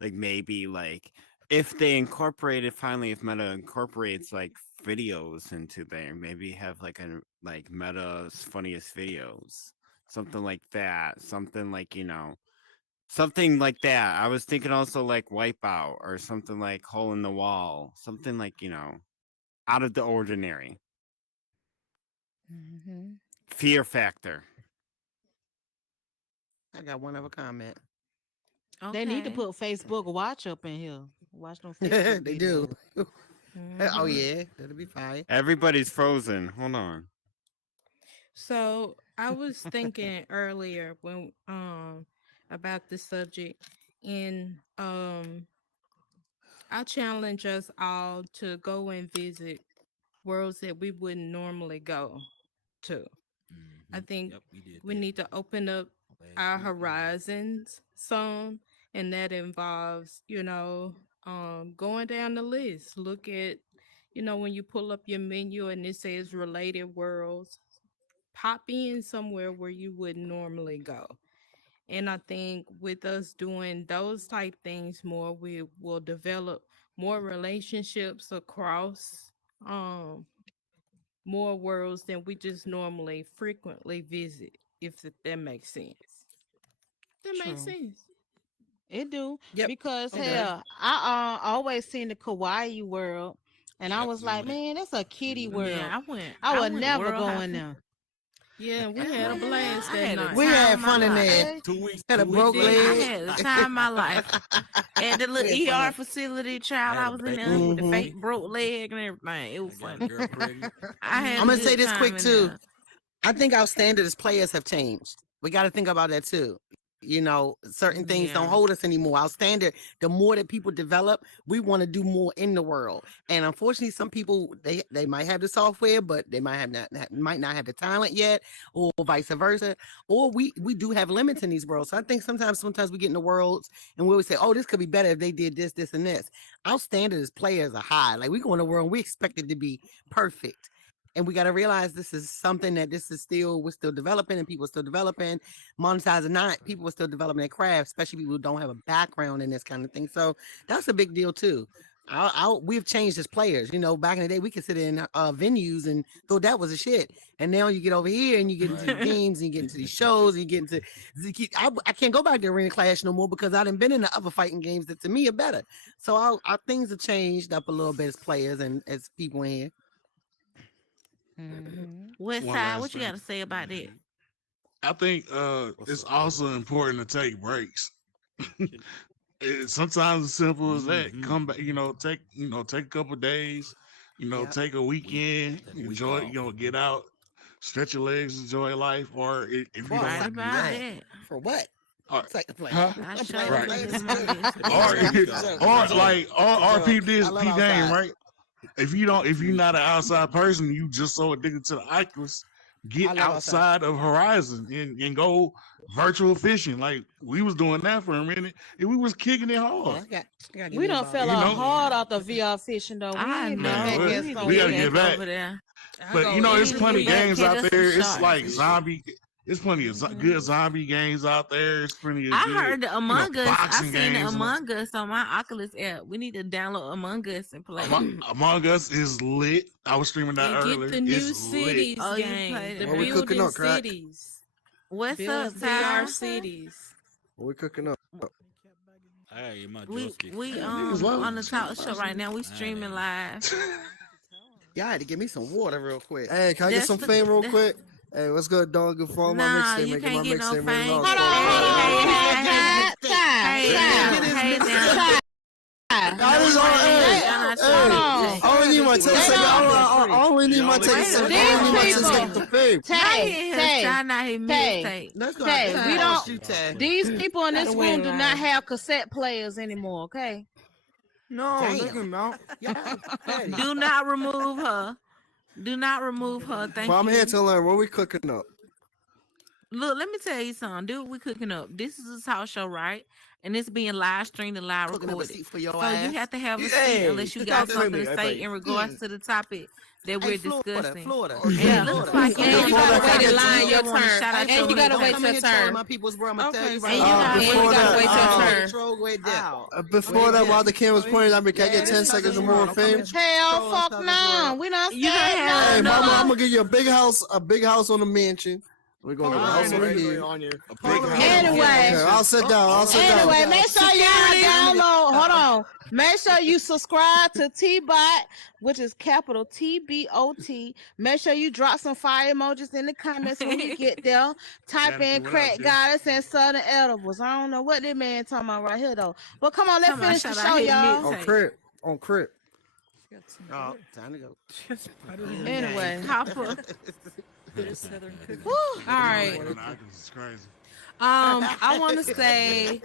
Like maybe like if they incorporated finally, if Meta incorporates like videos into there, maybe have like a like Meta's funniest videos. Something like that. Something like that. I was thinking also like Wipeout or something like Hole in the Wall. Something like, out of the ordinary. Hmm. Fear factor. I got one other comment. They need to Okay. put Facebook Watch up in here. Watch them Facebook They do. videos. Oh Hmm. yeah, that'll be fine. Everybody's frozen. Hold on. So I was thinking earlier when about this subject, and I challenge us all to go and visit worlds that we wouldn't normally go to. I think Yep, we did we that need to open up last our week. horizons some, and that involves, going down the list. Look at, when you pull up your menu and it says related worlds, pop in somewhere where you wouldn't normally go. And I think with us doing those type things more, we will develop more relationships across um more worlds than we just normally frequently visit, if that makes sense. That makes True. sense. It do Yep, because it does. Okay. hell, I always seen the Kawaii world, and I Yep, was we like, went. man, that's a We kitty went. world. Yeah, I went. I I would went never world go in hopping. there. Yeah, we had a Man, blast I that had the night. We time had of my fun in life. there. 2 weeks. Had a 2 weeks broke later, I leg. had the time of my life. At the We little had fun. ER facility, I child, had I a was in baby there with the Hmm. fake broke leg and everything. It I was got a funny. girl pregnant. I had I'm a gonna Hmm. say good this time quick in too. there. I think our standard as players have changed. We got to think about that too. Certain things don't Yeah. hold us anymore. Our standard, the more that people develop, we want to do more in the world. And unfortunately, some people they might have the software, but they might not have the talent yet, or vice versa. Or we do have limits in these worlds. So I think sometimes we get in the worlds and we always say, oh, this could be better if they did this, this, and this. Our standard as players are high. Like we go in the world and we expect it to be perfect. And we got to realize this is something that we're still developing and people are still developing, monetizing not, people are still developing their craft, especially people who don't have a background in this kind of thing. So that's a big deal too. We've changed as players. You know, back in the day, we could sit in venues and thought that was a shit. And now you get over here and you get into Right. games and you get into these shows and you get into. I can't go back to Arena Clash no more because I done been in the other fighting games that to me are better. So our things have changed up a little bit as players and as people in here. Mm-hmm. West One Side, last what you got thing. to say about that? I think it's also important to take breaks. Sometimes as simple as that. Mm-hmm. Come back, take a couple days, Yeah. take a Week. weekend, Take a week enjoy, off. get out, stretch your legs, enjoy life. Or if you don't Boss, Right want I to do about that, that. for what? or It's like the play. huh? I I'm sure playing. I'm Right. finna playing. get This in is my cool. business. Take a Or week It's a off. joke. It's a joke. or It's a joke. peep this I love peep game, outside. right? If you're not an outside person, you just so addicted to the Oculus, I get love outside. outside of Horizon and go virtual fishing. Like we was doing that for a minute, and we was kicking it Yeah, hard. I gotta get We me a done bottle. fell You off know, hard off the VR fishing though. We I ain't been man, back know. what? We in need to so We got get to long. get back back. over there. I But go We it's need to every plenty get back, week. games catch out us some there. It's sharks. like Fishing. zombie. It's plenty of Mm-hmm. good zombie games out there. It's plenty of I good, heard the Among Us. I boxing seen the games. And Among Us on my Oculus app. We need to download Among Us and play it. Among Us is lit. I was streaming that And get earlier. the It's new lit. cities Oh, you game, played it the What we earlier. cooking building up, crack? cities. What's Build up, VR Ty? cities. What we cooking up? I gotta get my We joystick we fixed. Yeah, niggas love on the talk show right now. We Mad at streaming me. live. Y'all had to give me some water real quick. Hey, can I get That's some fame real the quick? Hey, what's good, dog? Good for my nah. mixtape, You man. Get my can't get no mixtape, man. fame. Log Hold fuck on, hold with on, it. hold on. Get his Hey mixtape. Get now, his hey mixtape. now. I just, No hey, fame. Y'all not hey, your Hold I on. only need my 10 They seconds. don't. I only need my 10 Wait, seconds. wait, I only need my These 10 wait. seconds to people, fame. Now he Tay, in his Tay, shine out his Tay, mixtape. Let's go. Tay. Let's We go. don't. Shoot that. These people in this Gotta wait room in do not line. have cassette players anymore. Okay. No, Damn. nigga, man. Yeah, petty. Do not remove her. Do not remove her. But Thank I'm here you. to learn what we cooking up. Look, let me tell you something. Dude, we cooking up. This is a talk show, right? And it's being live streamed and live Cooking up a recorded. seat for your So you ass. have to have a seat Hey, unless you stop got something swimming. to Hey, say buddy. in regards to the topic that Hey, we're Florida, discussing. Florida. And Okay. it looks Florida. like you And don't you Before gotta that, can I wait in get line some? your wanna turn. shout out And your you gotta Don't wait come your in here trolling turn. my people's bro. I'm gonna tell Okay, you so right And you now. gotta Before wait you gotta that, wait your Go ahead, turn. troll. Go ahead, dip. before that, while the camera's pointed at me, can I Yeah, get 10 this seconds is or more wrong. of Don't come fame? here Hell, trolling fuck stuff as no. well. We don't You don't said have Hey, no. mama, I'm enough. gonna give you a big house on the mansion. We're gonna get a house on the hill. A big Hold on. house. Anyway. Okay, I'll sit down. I'll sit down. Anyway, make sure y'all download. Hold on. Make sure you subscribe to T-Bot, which is capital TBOT. Make sure you drop some fire emojis in the comments when you get there. Type Jennifer, in what up, Crack Jen? Goddess and Southern Edibles. I don't know what this man talking about right here though. But come on, let's Talking about finish the shout out show, his y'all. On mixtape. crib. On crib. Oh, time to go. Anyway. Copper. Woo. All right. Going on the Oculus is crazy. I want to say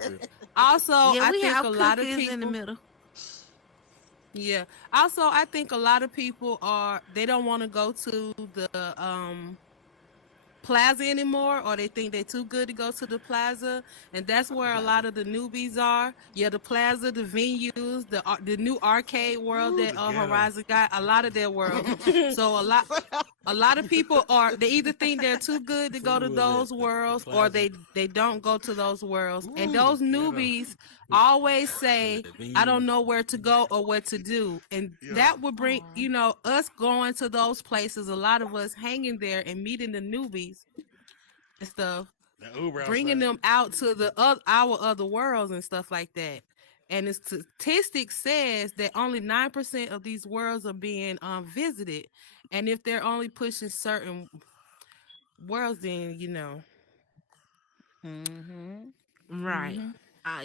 also, Yeah, I we think have a lot of cookies in the people. middle. Yeah. Also, I think a lot of people they don't want to go to the plaza anymore, or they think they're too good to go to the plaza, and that's where a lot of the newbies are. Yeah, the plaza, the venues, the new arcade world Ooh, that the ghetto. Horizon got, a lot of their world. So a lot of people they either think they're too good to go to Who was those that? The worlds, or plaza? they don't go to those worlds. And Ooh, those the ghetto. newbies always say, The I don't venues. know where to go or what to do. And Yeah. that would bring, us going to those places, a lot of us hanging there and meeting the newbies and stuff, That Uber bringing outside. them out to our other worlds and stuff like that. And the statistics says that only 9% of these worlds are being visited. And if they're only pushing certain worlds, then Mm-hmm. Right.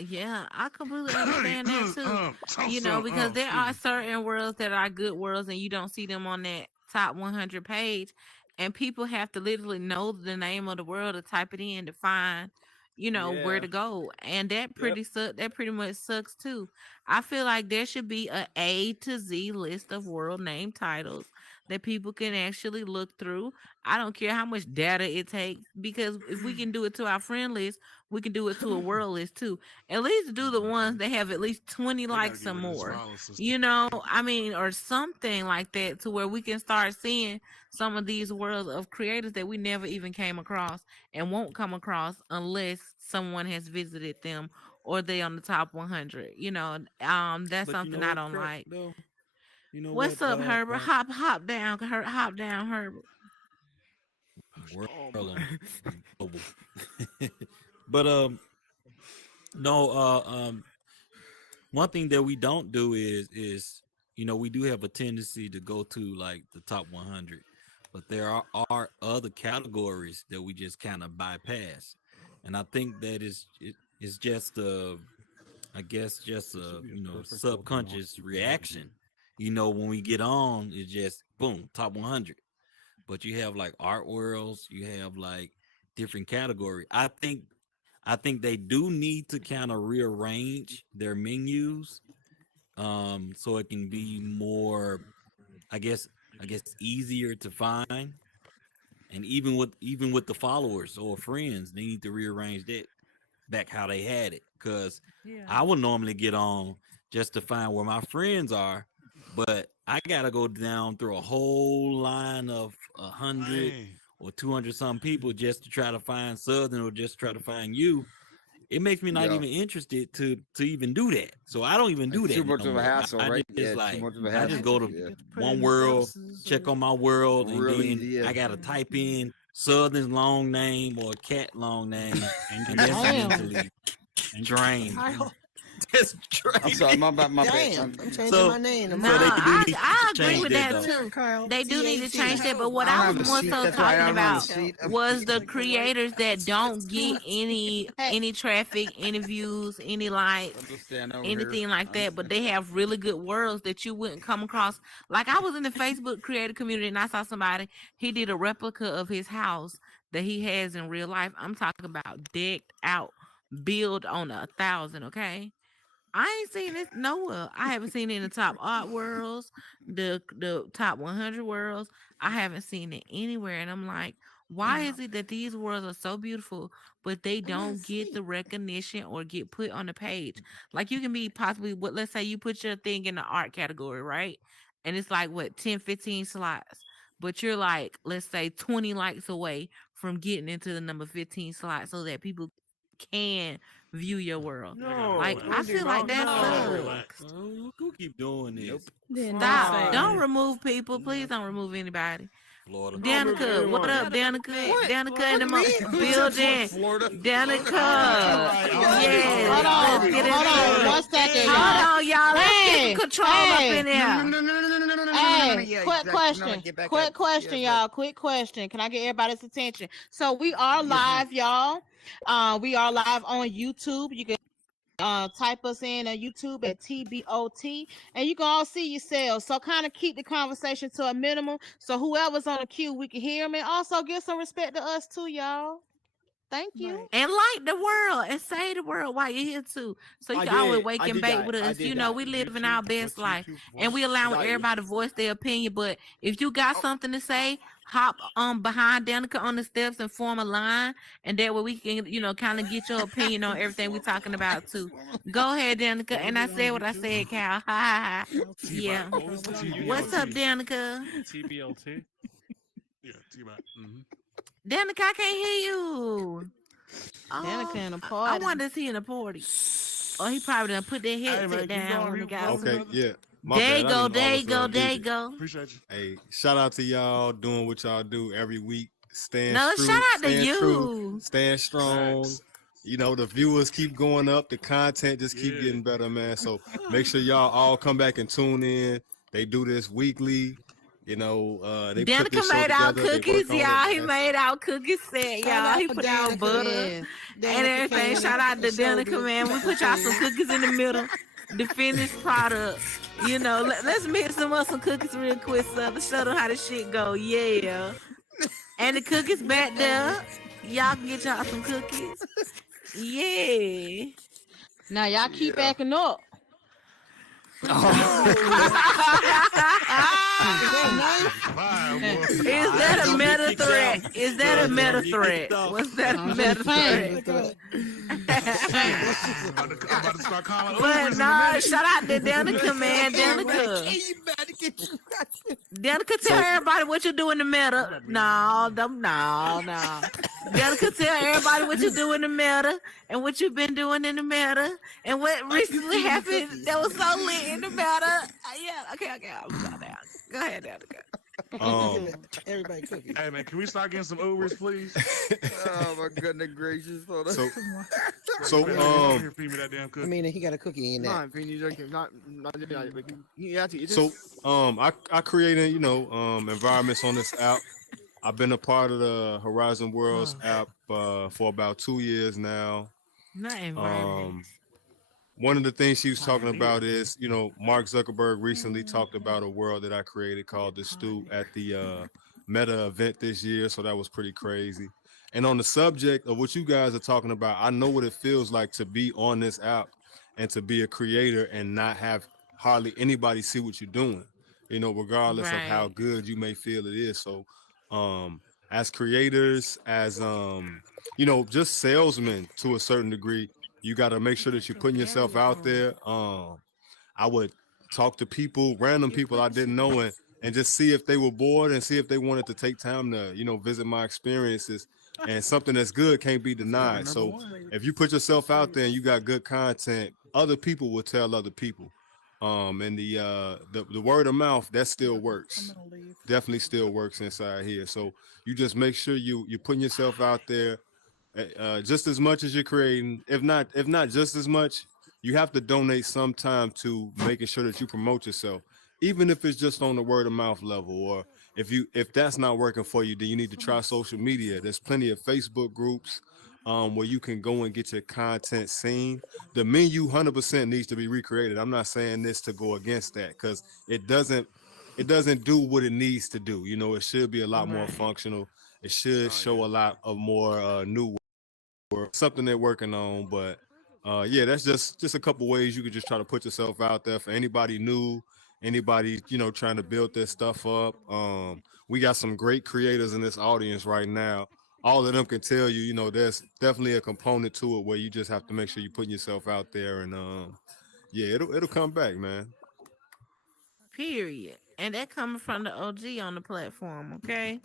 Yeah, I completely understand that too. So, Because there excuse are me. certain worlds that are good worlds and you don't see them on that top 100 page. And people have to literally know the name of the world to type it in to find, where to go. And that that pretty much sucks too. I feel like there should be a to Z list of world name titles that people can actually look through. I don't care how much data it takes, because if we can do it to our friend list, we can do it to a world list too. At least do the ones that have at least 20 They gotta likes get or rid of this more. follow system. You know, I mean, or something like that, to where we can start seeing some of these worlds of creators that we never even came across and won't come across unless someone has visited them or they on the top 100. You know, that's But you something know I what, don't crack like. though? You know What's what? up, Herbert? Hop down, hop down, Herbert. World Storm. and global. But no, one thing that we don't do is we do have a tendency to go to like the top 100, but there are other categories that we just kind of bypass, and I think that is just I guess just This would a be a perfect Pokemon subconscious for Letty. reaction. When we get on, it's just boom, top 100. But you have like art worlds, you have like different category. I think they do need to kind of rearrange their menus, so it can be more, I guess easier to find. And even with the followers or friends, they need to rearrange that back how they had it. Cause Yeah. I would normally get on just to find where my friends are, but I gotta go down through a whole line of 100 Dang. or 200 some people just to try to find Southern or just try to find you. It makes me not Yeah. even interested to even do that. So I don't even do It's too that no much of a more. hassle, I right? just Yeah, too like much of a I I just hassle. got go you. to You Yeah. got to put it one in the world, boxes. check Or... on my world, and Real then easy, yeah. I gotta type in Southern's long name or cat long name, and Angry that's Cow. Damn. mentally Angry draining. Kyle. That's I'm sorry, draining. my bad. Damn, I'm changing So my name No, so they tomorrow. do need to I agree change with that that though. Turn too. Kyle. They do need to change TAT. that, but what I I don't was have a more seat. so That's why talking I'm on the about seat. was the Like the white. creators that don't get Hey, any traffic, any views, any likes, I'll just stand over here. anything like that, but they have really good worlds that you wouldn't come across. Like, I was in the Facebook creator community and I saw somebody, he did a replica of his house that he has in real life. I'm talking about decked out, build on 1,000, okay? I ain't seen this nowhere. I haven't seen it in the top art worlds, the top 100 worlds. I haven't seen it anywhere, and I'm like, why is it that these worlds are so beautiful, but they I'm not don't get the asleep. recognition or get put on the page? Like, you can be possibly what? Let's say you put your thing in the art category, right? And it's like what 10, 15 slots, but you're like, let's say 20 likes away from getting into the number 15 slot, so that people can view your world. They gotta Like, relax. I No, feel like wrong. that They gotta No. sucks. relax. Who keep doing Nope. this? Then don't Stop. say Don't that. remove people. Please don't remove anybody. Florida. I don't remove Danica, what anyone. up, Danica? What? Danica What in do the you mean? Who said building. Florida. All right, all Danica. right, all right, all Yes. right, Hold all on. Let's right. get Hold into on. it. 1 second, Hold y'all. on, y'all. Let's get some Hey, control up in hey, there. quick question. Quick question, y'all. Quick question. Can I get everybody's attention? So we are live, y'all. We are live on YouTube. You can type us in on YouTube at TBOT, and you can all see yourselves. So kind of keep the conversation to a minimum, so whoever's on the queue, we can hear them, and also give some respect to us too, y'all. Thank you. Right. And like the world and say the world while you're here too. So you I can always did. wake I and did bake that. with I us. did You know, that. we live in YouTube. our best What's life. YouTube? And we Voice? allowing Right. everybody to voice their opinion. But if you got something to say, hop behind Danica on the steps and form a line. And that way we can, kind of get your opinion on everything we're talking about too. Go ahead, Danica. What And was I it on said what I YouTube? said, Cal. Ha ha ha. T-Bot. Yeah. What was it on What's up, TBLT? Danica? TBLT. Yeah, T-Bot. Mm-hmm. Danica, I can't hear you. Danica Oh, in a I party. wanted to see in a party. Oh, he probably done put that Hey headset man, keep down going. when he Keep got flowing, some. Okay. brother. Yeah. My There you bad. I go, didn't know I there you was go, there you muted. go. Appreciate you. Hey, shout out to y'all doing what y'all do every week. Staying No, shout true, out to staying true, you. staying strong. Facts. You know, the viewers keep going up, the content just keep Yeah. getting better, man. So make sure y'all all come back and tune in. They do this weekly. You know, they put Danica this show made out together. They cookies, work on it, y'all. He man. So, made out cookies set, Shout y'all. out He to put out Danica. butter Yes. and Danica everything. Cannon Shout out and to Danica, Showbiz man. We Chicken put y'all some Queen. cookies in the middle. The finished product. Let's mix them up some cookies real quick, so to show them how the shit go. Yeah. And the cookies back there. Y'all can get y'all some cookies. Yeah. Now y'all keep yeah. acting up. No. Fire, boy. Is All that right, a don't get meta kicked out. threat? Is that a Don't meta get threat? kicked off. Was that a I'm meta just saying. threat? I'm about to start calling But Ubers in a no, minute. shout out to Danica, man. Danica. You better get you. Danica, tell So everybody what you do in the meta. No, no. Danica, tell everybody what you do in the meta and what you've been doing in the meta and what recently happened that was so lit in the meta. Yeah, okay, I'm sorry. Go ahead, Danica. um Everybody cooking. Hey man, can we start getting some Ubers, please? Oh my goodness gracious! Hold on. so Right, so here, feed me that damn I cookie. mean, he got a cookie in that. so I created, environments on this app. I've been a part of the Horizon Worlds app for about 2 years now. Not environment. Um, One of the things she was talking Pioneer. about is, Mark Zuckerberg recently talked about a world that I created called the Stew at the Meta event this year. So that was pretty crazy. And on the subject of what you guys are talking about, I know what it feels like to be on this app and to be a creator and not have hardly anybody see what you're doing, regardless of how Right. good you may feel it is. So, as creators, as, just salesmen to a certain degree, you got to make sure that you're putting yourself out there. I would talk to people, random people I didn't know, and just see if they were bored and see if they wanted to take time to, visit my experiences. And something that's good can't be denied. Number So one. if you put yourself out there and you got good content, other people will tell other people. And the word of mouth that still works. Definitely still works inside here. So you just make sure you're putting yourself out there just as much as you're creating. If not just as much, you have to donate some time to making sure that you promote yourself, even if it's just on the word of mouth level. Or if that's not working for you, then you need to try social media. There's plenty of Facebook groups where you can go and get your content seen. The menu 100% needs to be recreated. I'm not saying this to go against that because it doesn't do what it needs to do. It should be a lot more Right. functional. It should show a lot of more new something they're working on. But yeah, that's just a couple ways you could just try to put yourself out there for anybody new, anybody trying to build their stuff up. We got some great creators in this audience right now. All of them can tell you, there's definitely a component to it where you just have to make sure you're putting yourself out there, and yeah, it'll come back, man. Period. And that coming from the OG on the platform, okay?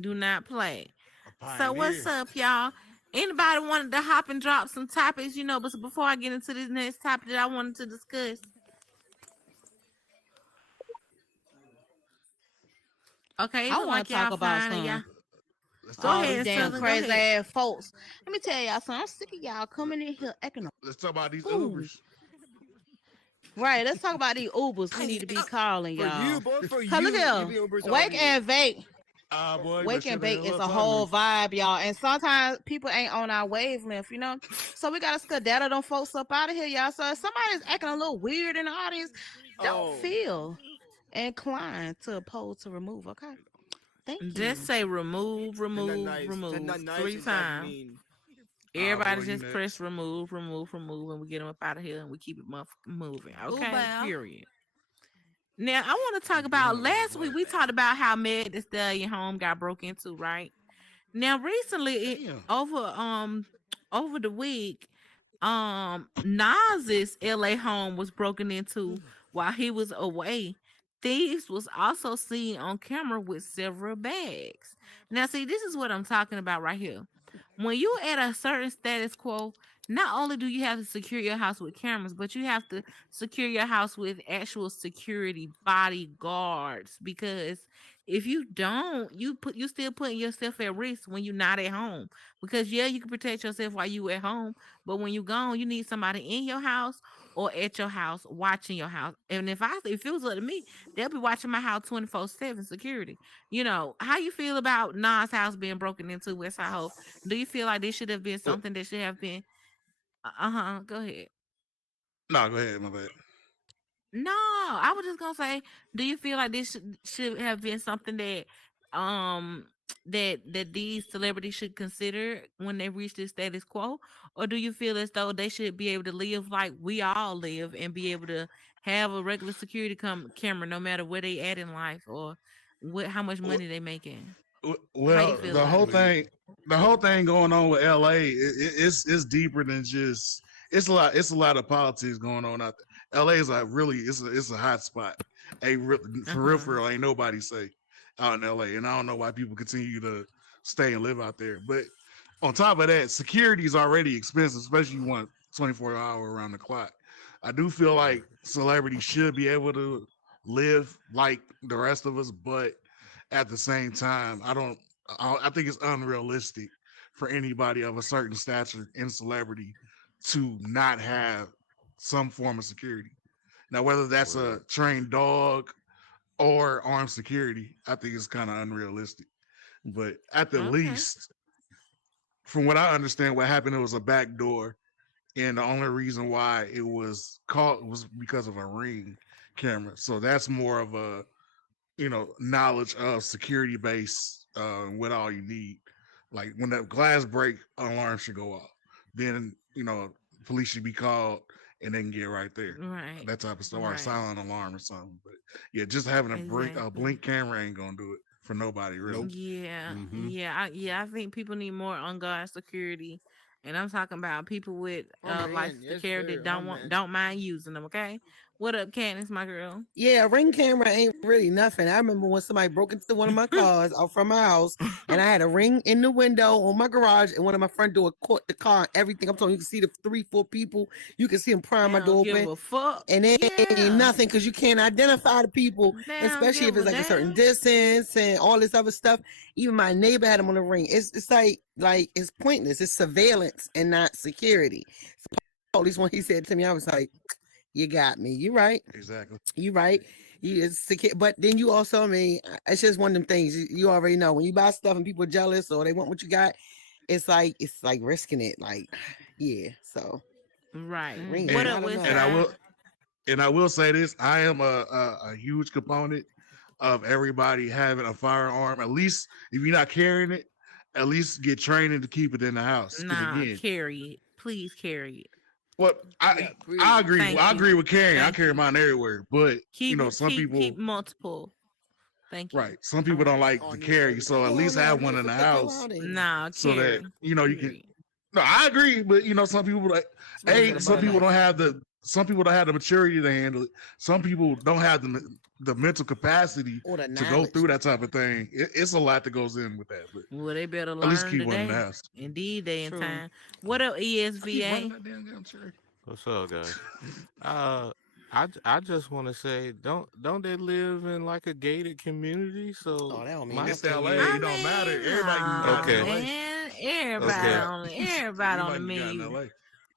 Do not play. A So what's pioneer. up, y'all? Anybody wanted to hop and drop some topics, but before I get into this next topic that I wanted to discuss. Okay, it I look want like to talk y'all about fine. some Y'all Let's go talk all about these ahead, these damn Southern. Go Ubers. crazy ahead. ass folks. Let me tell y'all something. I'm sick of y'all coming in here acting a Let's talk about these fool. Ubers. Right, let's talk about these Ubers we need to be calling, For you, y'all. boy, for Cause look you, you here, be Ubers all wake you. and vape. Ah, boy, you better Wake and shut the bake hell is up a talking to whole me. vibe, y'all. And sometimes people ain't on our wavelength. So we gotta skedaddle them folks up out of here, y'all. So if somebody's acting a little weird in the audience, don't Oh, feel inclined to oppose to remove, okay? Thank Just you. say remove, and not remove, nice. That's not remove nice. three It's just times. mean. Ah, Everybody boy, you just press next. remove, remove, remove, and we get them up out of here and we keep it moving. Ooh, Okay, bow. period. Now I want to talk about Boom, last boy. week we talked about how Meg the Stallion home got broke into, right? Now recently Damn. over the week, Nas's LA home was broken into while he was away. Thieves was also seen on camera with several bags. Now, see, this is what I'm talking about right here. When you at a certain status quo, not only do you have to secure your house with cameras, but you have to secure your house with actual security bodyguards. Because if you don't, you still putting yourself at risk when you're not at home. Because yeah, you can protect yourself while you at home, but when you gone, you need somebody in your house or at your house watching your house. And if it was up to me, they'll be watching my house 24/7 security. How you feel about Nas house being broken into West Side Hope? Do you feel like this should have been Well, something that should have been? Uh-huh. Go ahead. No, go ahead, my bad. No, I was just gonna say, do you feel like this should have been something that um that these celebrities should consider when they reach this status quo? Or do you feel as though they should be able to live like we all live and be able to have a regular security camera, no matter where they at in life or how much money they making. How you Well, feel the about whole it? thing, the whole thing going on with LA, it's deeper than just. It's a lot of politics going on out there. LA is like really, it's a hot spot. For real, ain't nobody safe out in LA, and I don't know why people continue to stay and live out there. But on top of that, security is already expensive, especially you want 24 hour around the clock. I do feel like celebrities should be able to live like the rest of us, but at the same time, I think it's unrealistic for anybody of a certain stature in celebrity to not have some form of security. Now, whether that's a Word. trained dog or armed security, I think it's kind of unrealistic. But at the Okay. least, from what I understand, what happened, it was a back door, and the only reason why it was caught was because of a ring camera. So that's more of a knowledge of security base, what all you need. Like when that glass break, alarm should go off. Then police should be called and they can get right there. Right. That type of stuff, or a Right. silent alarm or something. But yeah, just having a Exactly. blink camera ain't gonna do it for nobody really. Nope. Yeah, Mm-hmm. yeah. I think people need more on guard security, and I'm talking about people with Oh man, license to yes carry that sir. Oh man. don't mind using them. Okay, what up, Candace, my girl? Yeah, a ring camera ain't really nothing. I remember when somebody broke into one of my cars out from my house, and I had a ring in the window on my garage, and one of my front door caught the car. And everything I'm talking, you can see the 3, 4 people. You can see them They prying my don't door give open, a fuck. and it ain't Yeah, nothing because you can't identify the people, they don't especially if give it's a like a certain damn. distance and all this other stuff. Even my neighbor had them on the ring. It's like it's pointless. It's surveillance and not security. Police when he said to me, I was like, "You got me. You right." Exactly. You right. You it's secure, but then you also, I mean, it's just one of them things. You already know when you buy stuff and people are jealous or they want what you got. It's like risking it. Like, yeah. So Right. ring. What And I up, don't West and know. I Side? will and I will say this: I am a huge component of everybody having a firearm. At least if you're not carrying it, at least get training to keep it in the house. Because Nah, again, carry it. Please carry it. what Yeah, I please. agree. Thank I you. agree with carrying. I Thank carry you. mine everywhere. But some Keep people, multiple. Thank you. right? Some All people don't right. like to On you carry, so at everything. least Hell no, have get one the in the fuck house out of here. Nah, so that carry. you can. Period. No, I agree, but some people like, Smoke with a some butter people knife don't have the maturity to handle it. Some people don't have the mental capacity or the to go knowledge. through that type of thing. It's a lot that goes in with that, but Well, they better at least learn keep one in the today. house. Indeed, day and True. time. What up, I keep running ESVA? that damn cherry. What's up, guys? Uh, I just want to say, don't they live in like a gated community? Oh, So that don't mean my It's nothing. LA. I It don't matter. mean, Everybody can get out in nah, okay, LA. man. Let's be okay. Everybody on the everybody can get out in menu. LA.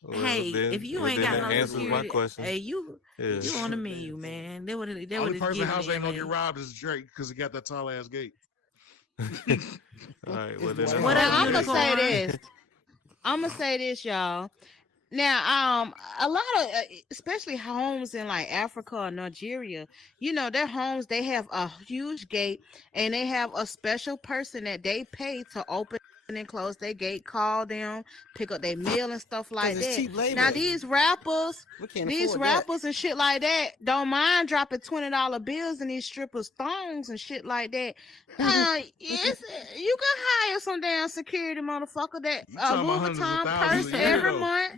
Well, Hey, if you ain't then got that no answers my security, question. hey, you on the Yeah. menu, man. They would Only have person given house the ain't gonna get LA. robbed is Drake because he got that tall ass gate. All right. It's Well, then Dwight that's What all up, for Now I'm me. gonna say unicorn? this. I'm gonna say this, y'all. Now, a lot of, especially homes in like Africa or Nigeria, their homes, they have a huge gate and they have a special person that they pay to open and close their gate, call them, pick up their mail and stuff because like it's that. cheap Now, labor. these We can't these afford that. rappers and shit like that don't mind dropping $20 bills in these strippers' thongs and shit like that. Yes, you can hire some damn security motherfucker that You a talking about Louis hundreds of Vuitton thousands purse a year every though. month.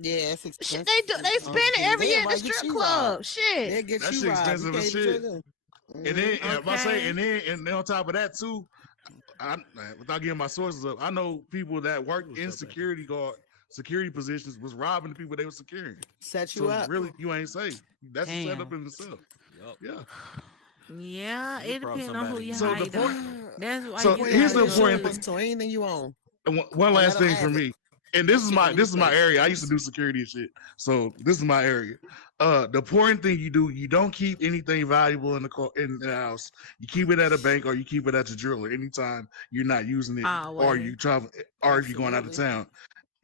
Yeah, it's Shit, expensive. they spend it every year They'll at the probably get strip you robbed. club. Shit. They'll get That you shit robbed. You expensive can't as even shit. trust them. And Mm-hmm. then if I say, Okay. and then on top of that too, without getting my sources up, I know people that work in security positions was robbing the people they were securing. Set you So up. really, you ain't safe. That's a setup Damn. in itself. Yup. Yeah. Yeah, You it rob depends on who somebody, you you So get the hire though. point. yourself. That's why So you Before you here's have the gotta insurance important do thing. to anything you own, And one and let last them thing for have it. me. And That shit gonna this be is my safe. area. I used to do security and shit. So this is my area. The important thing you don't keep anything valuable in the house. You keep it at a bank or you keep it at your jeweler anytime you're not using it or always. you travel or if you're going out of Absolutely. town.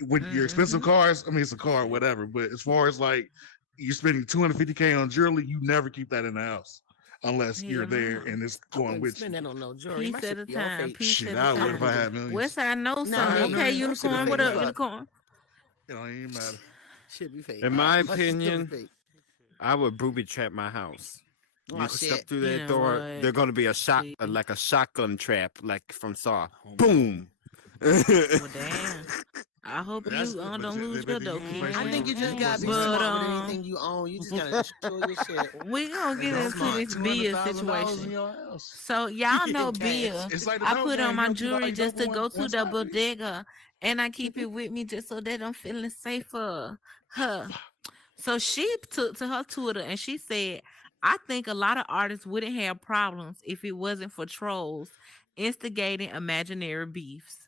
With your expensive Mm-hmm. cars, I mean it's a car, whatever. But as far as like you're spending 250K on jewelry, you never keep that in the house unless you're Hell there no. and it's I going wouldn't with you. spend that on no jewelry. My Piece shit at a be all time. fake. Piece Shit, at a I would if I time. had millions. Westside knows Nah, something. me. Okay, My shit be unicorn. fake What as up, fuck. unicorn? It don't even matter. Shit be fake. In All right. my My shit still be opinion, fake. I would booby trap my house. You Oh step shit. through You that know door, what? they're gonna be Please. like a shotgun trap, like from Saw. Oh my Boom. Well, damn. I hope That's you but don't lose your then dough, you make I sure think you you just of gotta course be you have But smart with anything you own. You just gotta insure your shit. we gonna and get don't into spend this Bill $200,000 in situation. your house. So y'all know In cash. Bill. It's like the I dope put on game. You my don't keep all jewelry your dope just in to go one to the spot, do you? bodega, and I keep it with me just so that I'm feeling safer. Huh. So she took to her Twitter and she said, I think a lot of artists wouldn't have problems if it wasn't for trolls instigating imaginary beefs.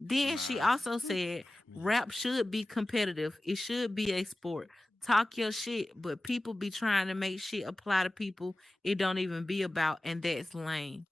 Then she Nah. also said, rap should be competitive. It should be a sport. Talk your shit, but people be trying to make shit apply to people it don't even be about, and that's lame.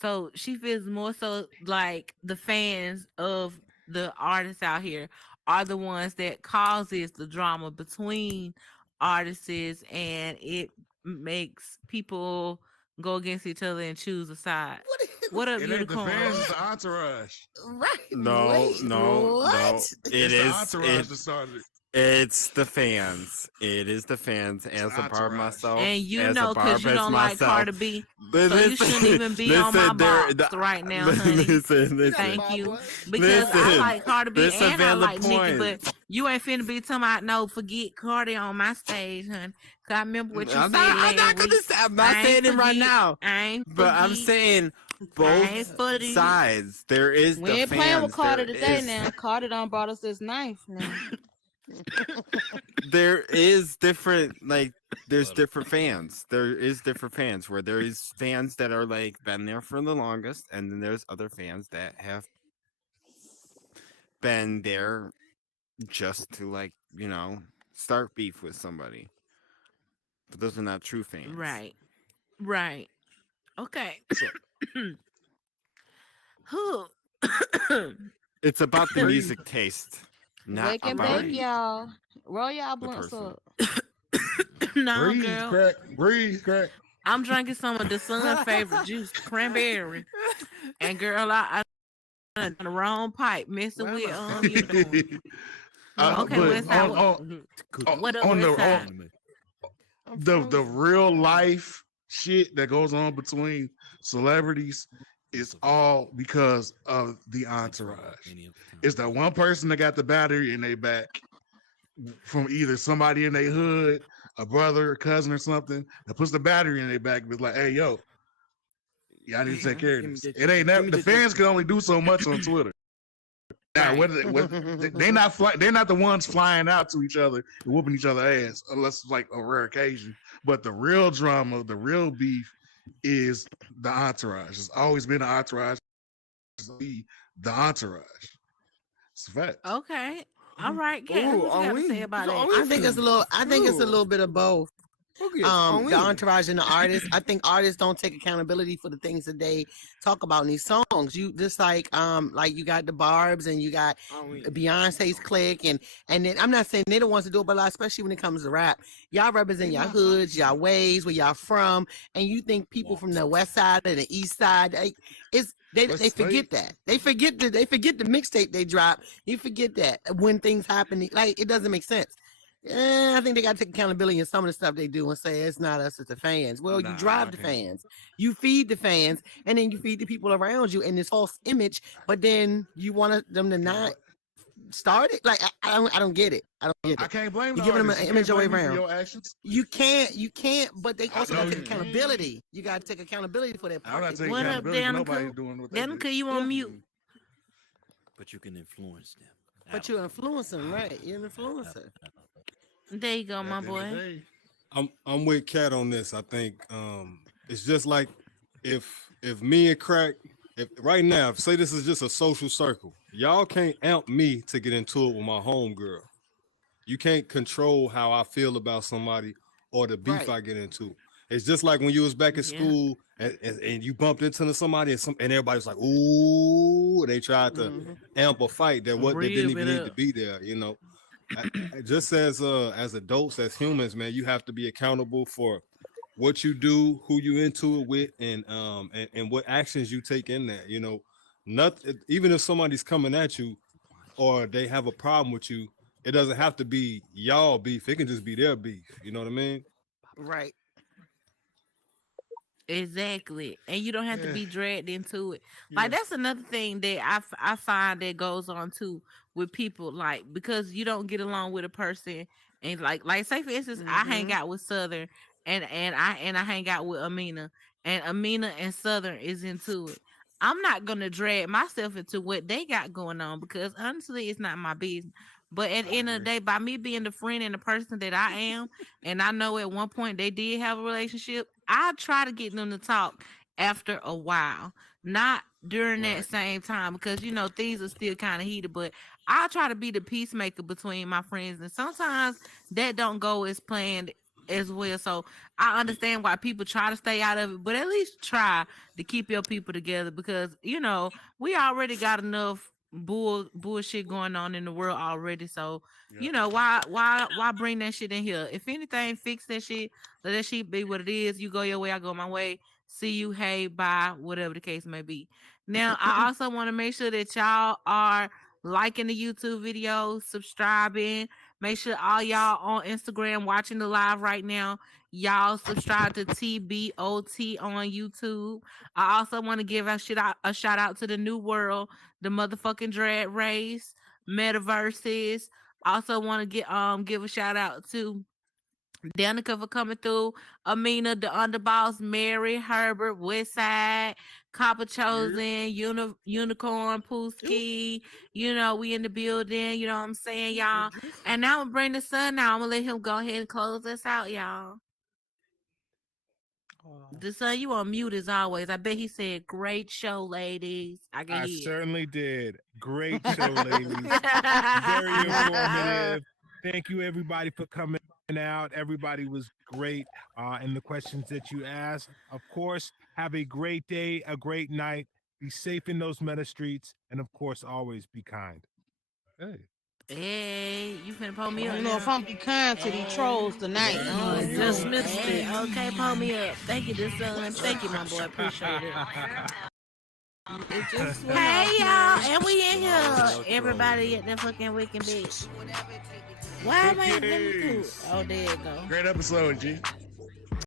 So she feels more so like the fans of the artists out here are the ones that causes the drama between artists, and it makes people go against each other and choose a side. What is What up, It ain't the fans, unicorn? it's the entourage. right? No, Wait, no, no. what? It It's the is entourage it. that started it. It's the fans. It is the fans. It's the As a barb entourage. myself, And you as a know, cause barb you as don't like myself. Cardi B, so you shouldn't Listen, even be on my listen. box right now, honey. Listen, You got a listen, Thank Bob you. boy? Because I listen. like Cardi B This a and I valid like Nicki, point. but you ain't finna be talking about no forget Cardi on my stage, honey. Cause I remember what you I'm said not. I'm last not gonna week. say. I'm not I ain't saying it right forget. now. I ain't But I'm forget. saying I ain't both forget. sides. There is We the ain't playing with fans. Carter today now. Carter done brought us this knife now. There is different like there's butter. different fans. There is different fans where there is fans that are like been there for the longest, and then there's other fans that have been there just to like start beef with somebody. But those are not true fans. Right. Right. Okay. So Who? It's about the breathe, music taste, not Wake and about bake, breathe, y'all. Roll y'all the blunts person. up. No, breathe, girl. crack, breathe, crack. I'm drinking some of the son's favorite juice, cranberry. And girl, I done the wrong pipe messing Why am with I unicorn. Okay, But West Side. What up, on West the Side? I'm the frozen. real life shit that goes on between celebrities is all because of the entourage. It's that one person that got the battery in their back from either somebody in their hood, a brother, a cousin, or something that puts the battery in their back and be like, "Hey, yo, y'all need to take care of this." It ain't that the fans can only do so much on Twitter. Now, Right. they're not the ones flying out to each other and whooping each other ass, unless it's like a rare occasion. But the real drama, the real beef, is the entourage. It's always been the entourage. The entourage. It's a fact. Okay. All right, Cat. Ooh, What you on got to say we. about On it? we I think it's a little. I think it's a Ooh, little bit of both. okay. On The we. entourage and the artists. I think artists don't take accountability for the things that they talk about in these songs. You just like you got the Barb's and you got On we. Beyonce's clique and then I'm not saying they're the ones to do it, but like, especially when it comes to rap, y'all represent your hoods, y'all ways, where y'all from, and you think people from the west side and the east side, they forget that. They forget the mixtape they drop. You forget that when things happen, like it doesn't make sense. I think they got to take accountability in some of the stuff they do and say it's not us, it's the fans. Well, you Nah, drive I the can't. fans, you feed the fans, and then you feed the people around you in this false image. But then you want them to Can't not bl- start it. Like I don't get it. I don't get I it. can't blame You're the giving them an artists. You can't image away blame me for around. your actions. You can't. But they I also got know to take you can. accountability. You got to take accountability for that I'm part not they taking put What in. up, accountability for nobody Danica? doing what they did. Danica, you on mute? Mm. But you can influence them. I But don't you're know. influencing, right? You're an influencer. I don't know. There you go, At my the end of the boy. day, I'm with Cat on this. I think it's just like if me and Crack, if right now, say this is just a social circle, y'all can't amp me to get into it with my homegirl. You can't control how I feel about somebody or the beef Right. I get into. It's just like when you was back in Yeah. school and you bumped into somebody and everybody's like, ooh, they tried to Mm-hmm. amp a fight that didn't Real even it need to up. be there, you know. Just as adults, as humans, man, you have to be accountable for what you do, who you into it with, and what actions you take in that. You know, nothing. Even if somebody's coming at you or they have a problem with you, it doesn't have to be y'all beef. It can just be their beef. You know what I mean? Right. Exactly. And you don't have to Yeah. be dragged into it. Like, Yeah. that's another thing that I find that goes on too with people, like, because you don't get along with a person, and like say for instance, I hang Mm-hmm. out with Southern, and I hang out with Amina, and Amina and Southern is into it. I'm not gonna drag myself into what they got going on, because honestly it's not my business. But at the I end of the agree. day, by me being the friend and the person that I am, and I know at one point they did have a relationship, I try to get them to talk after a while, not during that Right. same time, because things are still kind of heated. But I try to be the peacemaker between my friends, and sometimes that don't go as planned as well. So I understand why people try to stay out of it, but at least try to keep your people together, because we already got enough bullshit going on in the world already. So Yep. why bring that shit in here? If anything, fix that shit. Let that shit be what it is. You go your way, I go my way. See you, hey, bye, whatever the case may be. Now, I also want to make sure that y'all are liking the YouTube videos, subscribing. Make sure all y'all on Instagram watching the live right now, y'all subscribe to TBOT on YouTube. I also want to give a shout out to the New World, the motherfucking Drag Race, Metaverses. Also want to give a shout out to Danica for coming through, Amina, the Underboss, Mary, Herbert, Westside, Copper Yep. Chosen, Unicorn, Pooski. We in the building. You know what I'm saying, y'all? And now I'm gonna bring the sun now. I'm gonna let him go ahead and close us out, y'all. The sun, you on mute as always. I bet he said, "Great show, ladies." I can I hear certainly did. Great show, ladies. Very it. informative. Thank you, everybody, for coming out. Everybody was great. And the questions that you asked. Of course, have a great day, a great night. Be safe in those meta streets. And of course, always be kind. Hey. Hey, you finna pull me I up don't know if now. I'm be kind to these Hey, trolls tonight. I I don't just know. missed it. Okay, pull me up. Thank you, the son. Thank you, my boy. Appreciate it. It just went Hey, off, y'all, man. and we in No, here. no Everybody trolling. at the fucking wicked bitch. Why am I? Let me Cookies. do. Oh, there you go. Great episode, G.